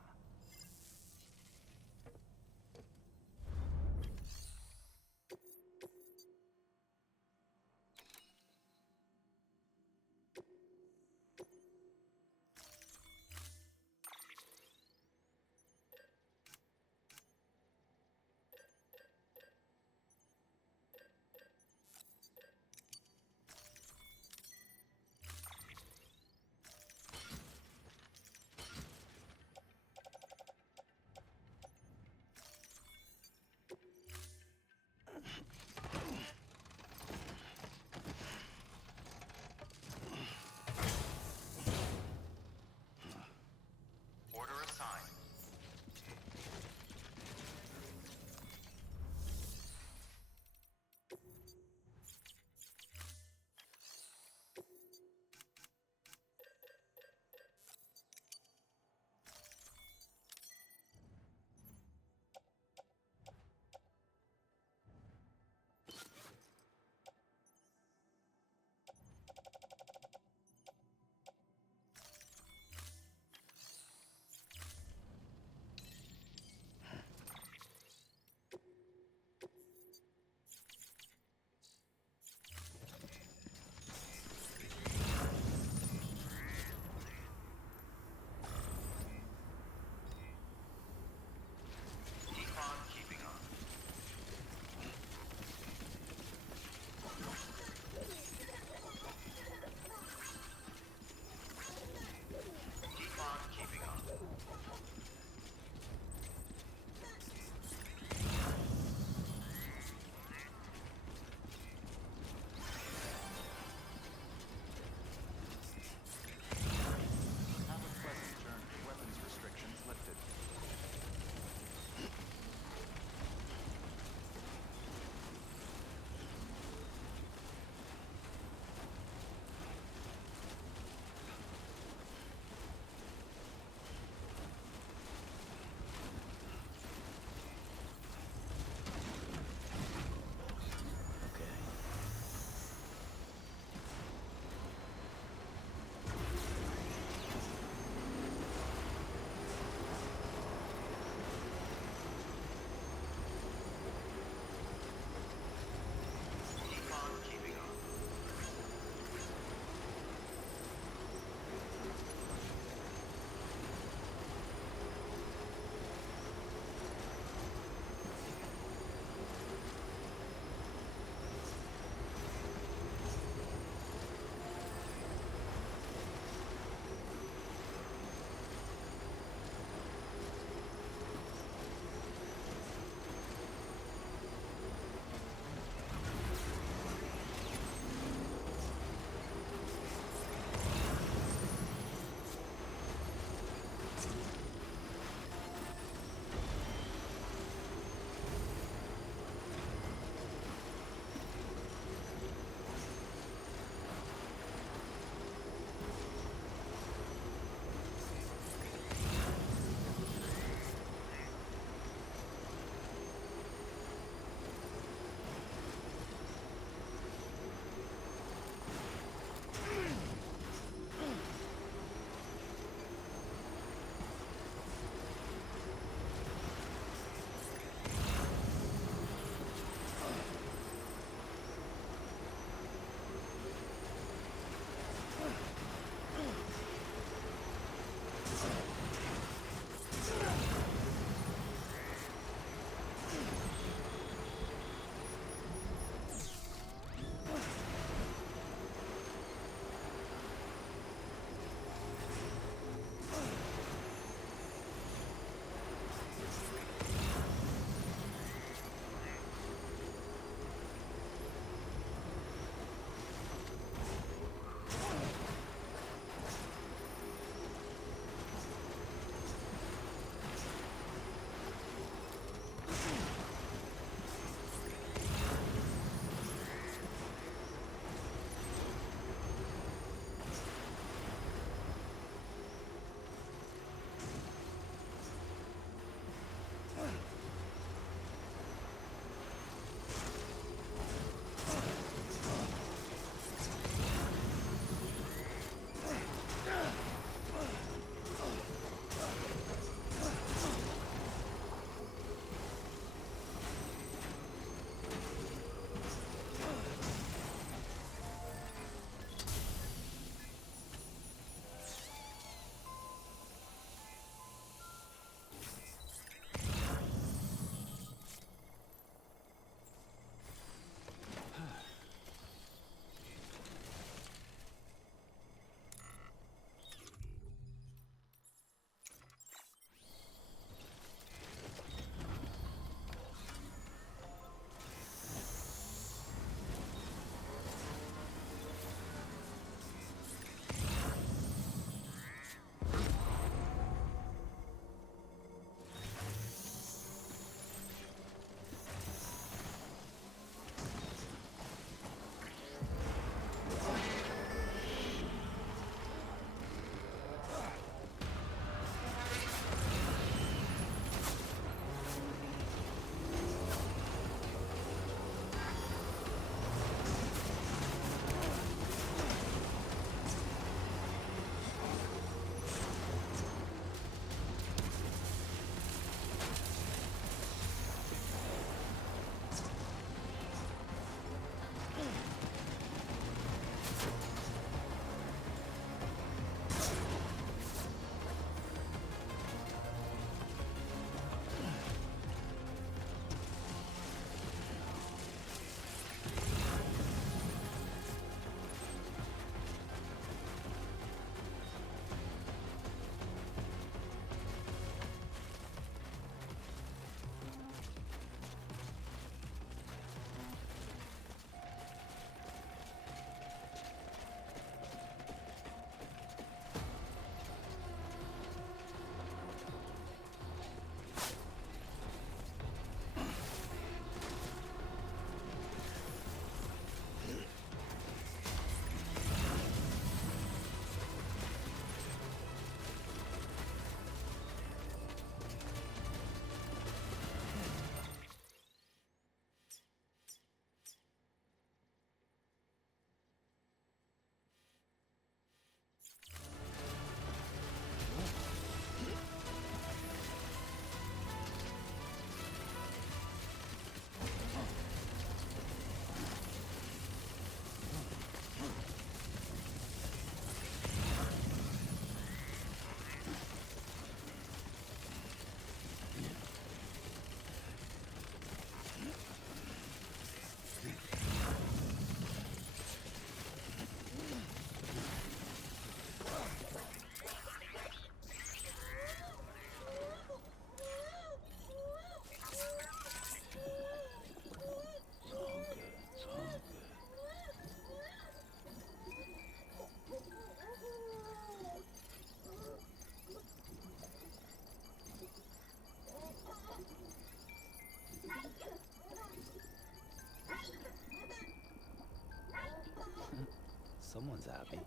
Someone's happy.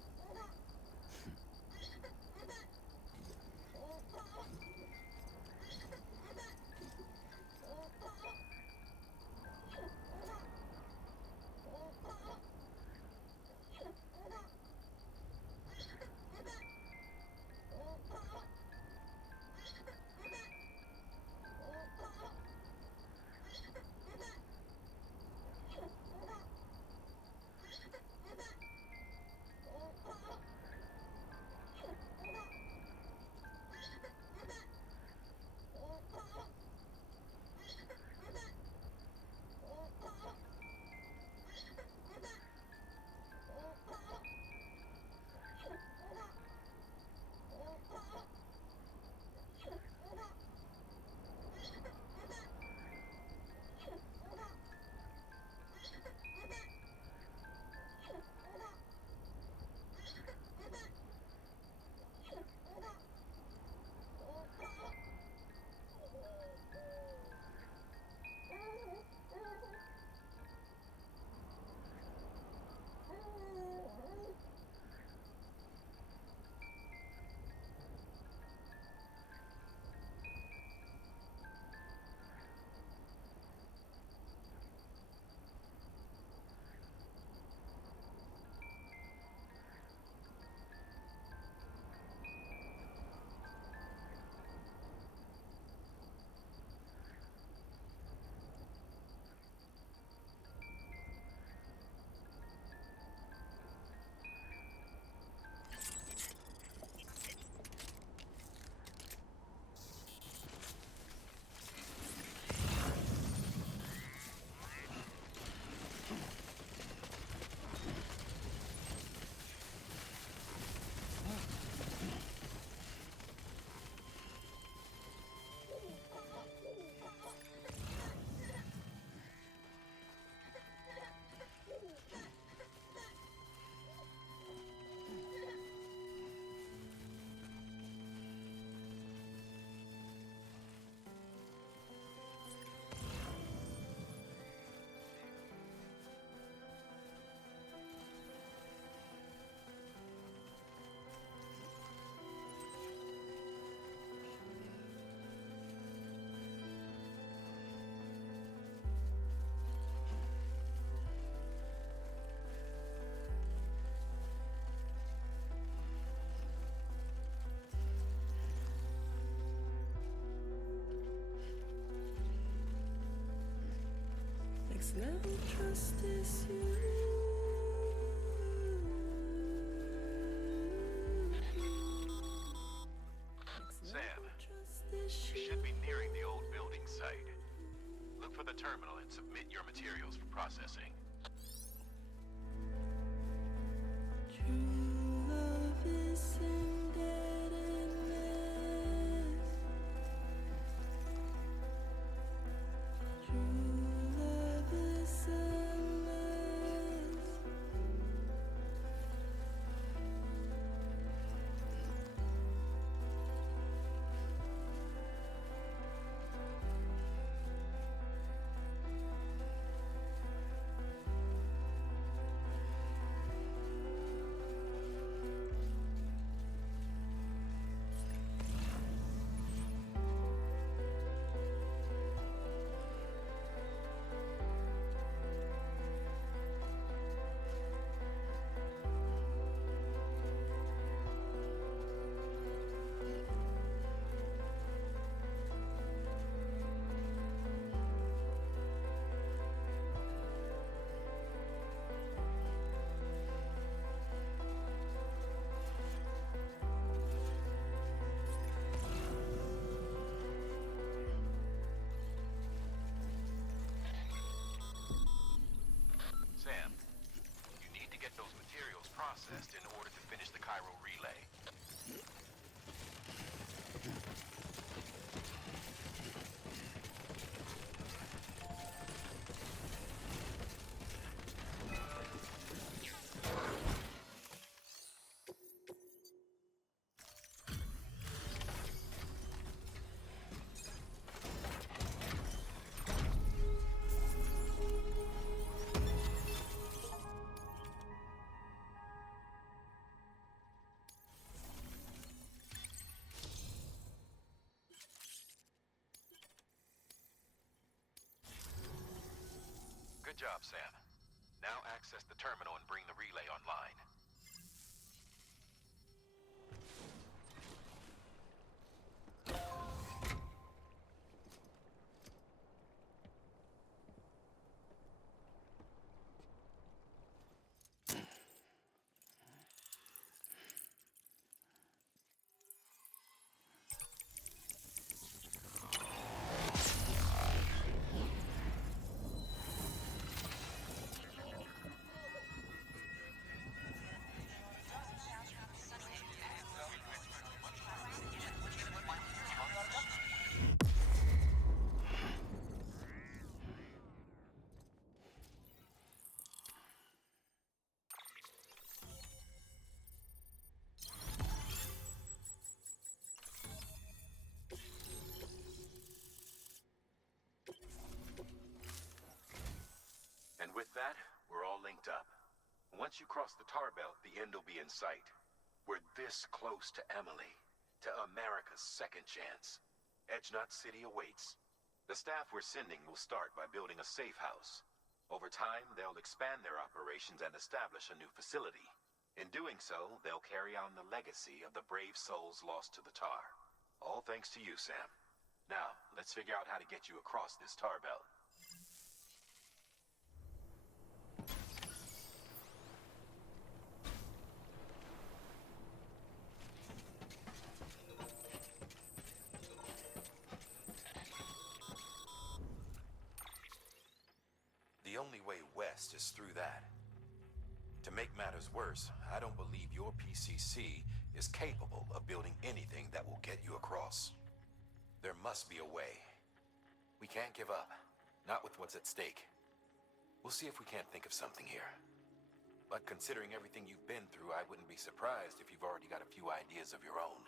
Next level trust is you. Sam, you should be nearing the old building site. Look for the terminal and submit your materials for processing. True love is embedded in this. True love is a mess. Sam, you need to get those materials processed in order to finish the Cairo relay. Good job, Sam. Now access the terminal and bring the relay online. And with that, we're all linked up. Once you cross the tar belt, the end will be in sight. We're this close to Emily, to America's second chance. Edgenut City awaits. The staff we're sending will start by building a safe house. Over time, they'll expand their operations and establish a new facility. In doing so, they'll carry on the legacy of the brave souls lost to the tar. All thanks to you, Sam. Now, let's figure out how to get you across this tar belt. The only way west is through that. To make matters worse, I don't believe your PCC is capable of building anything that will get you across. There must be a way. We can't give up, not with what's at stake. We'll see if we can't think of something here. But considering everything you've been through, I wouldn't be surprised if you've already got a few ideas of your own.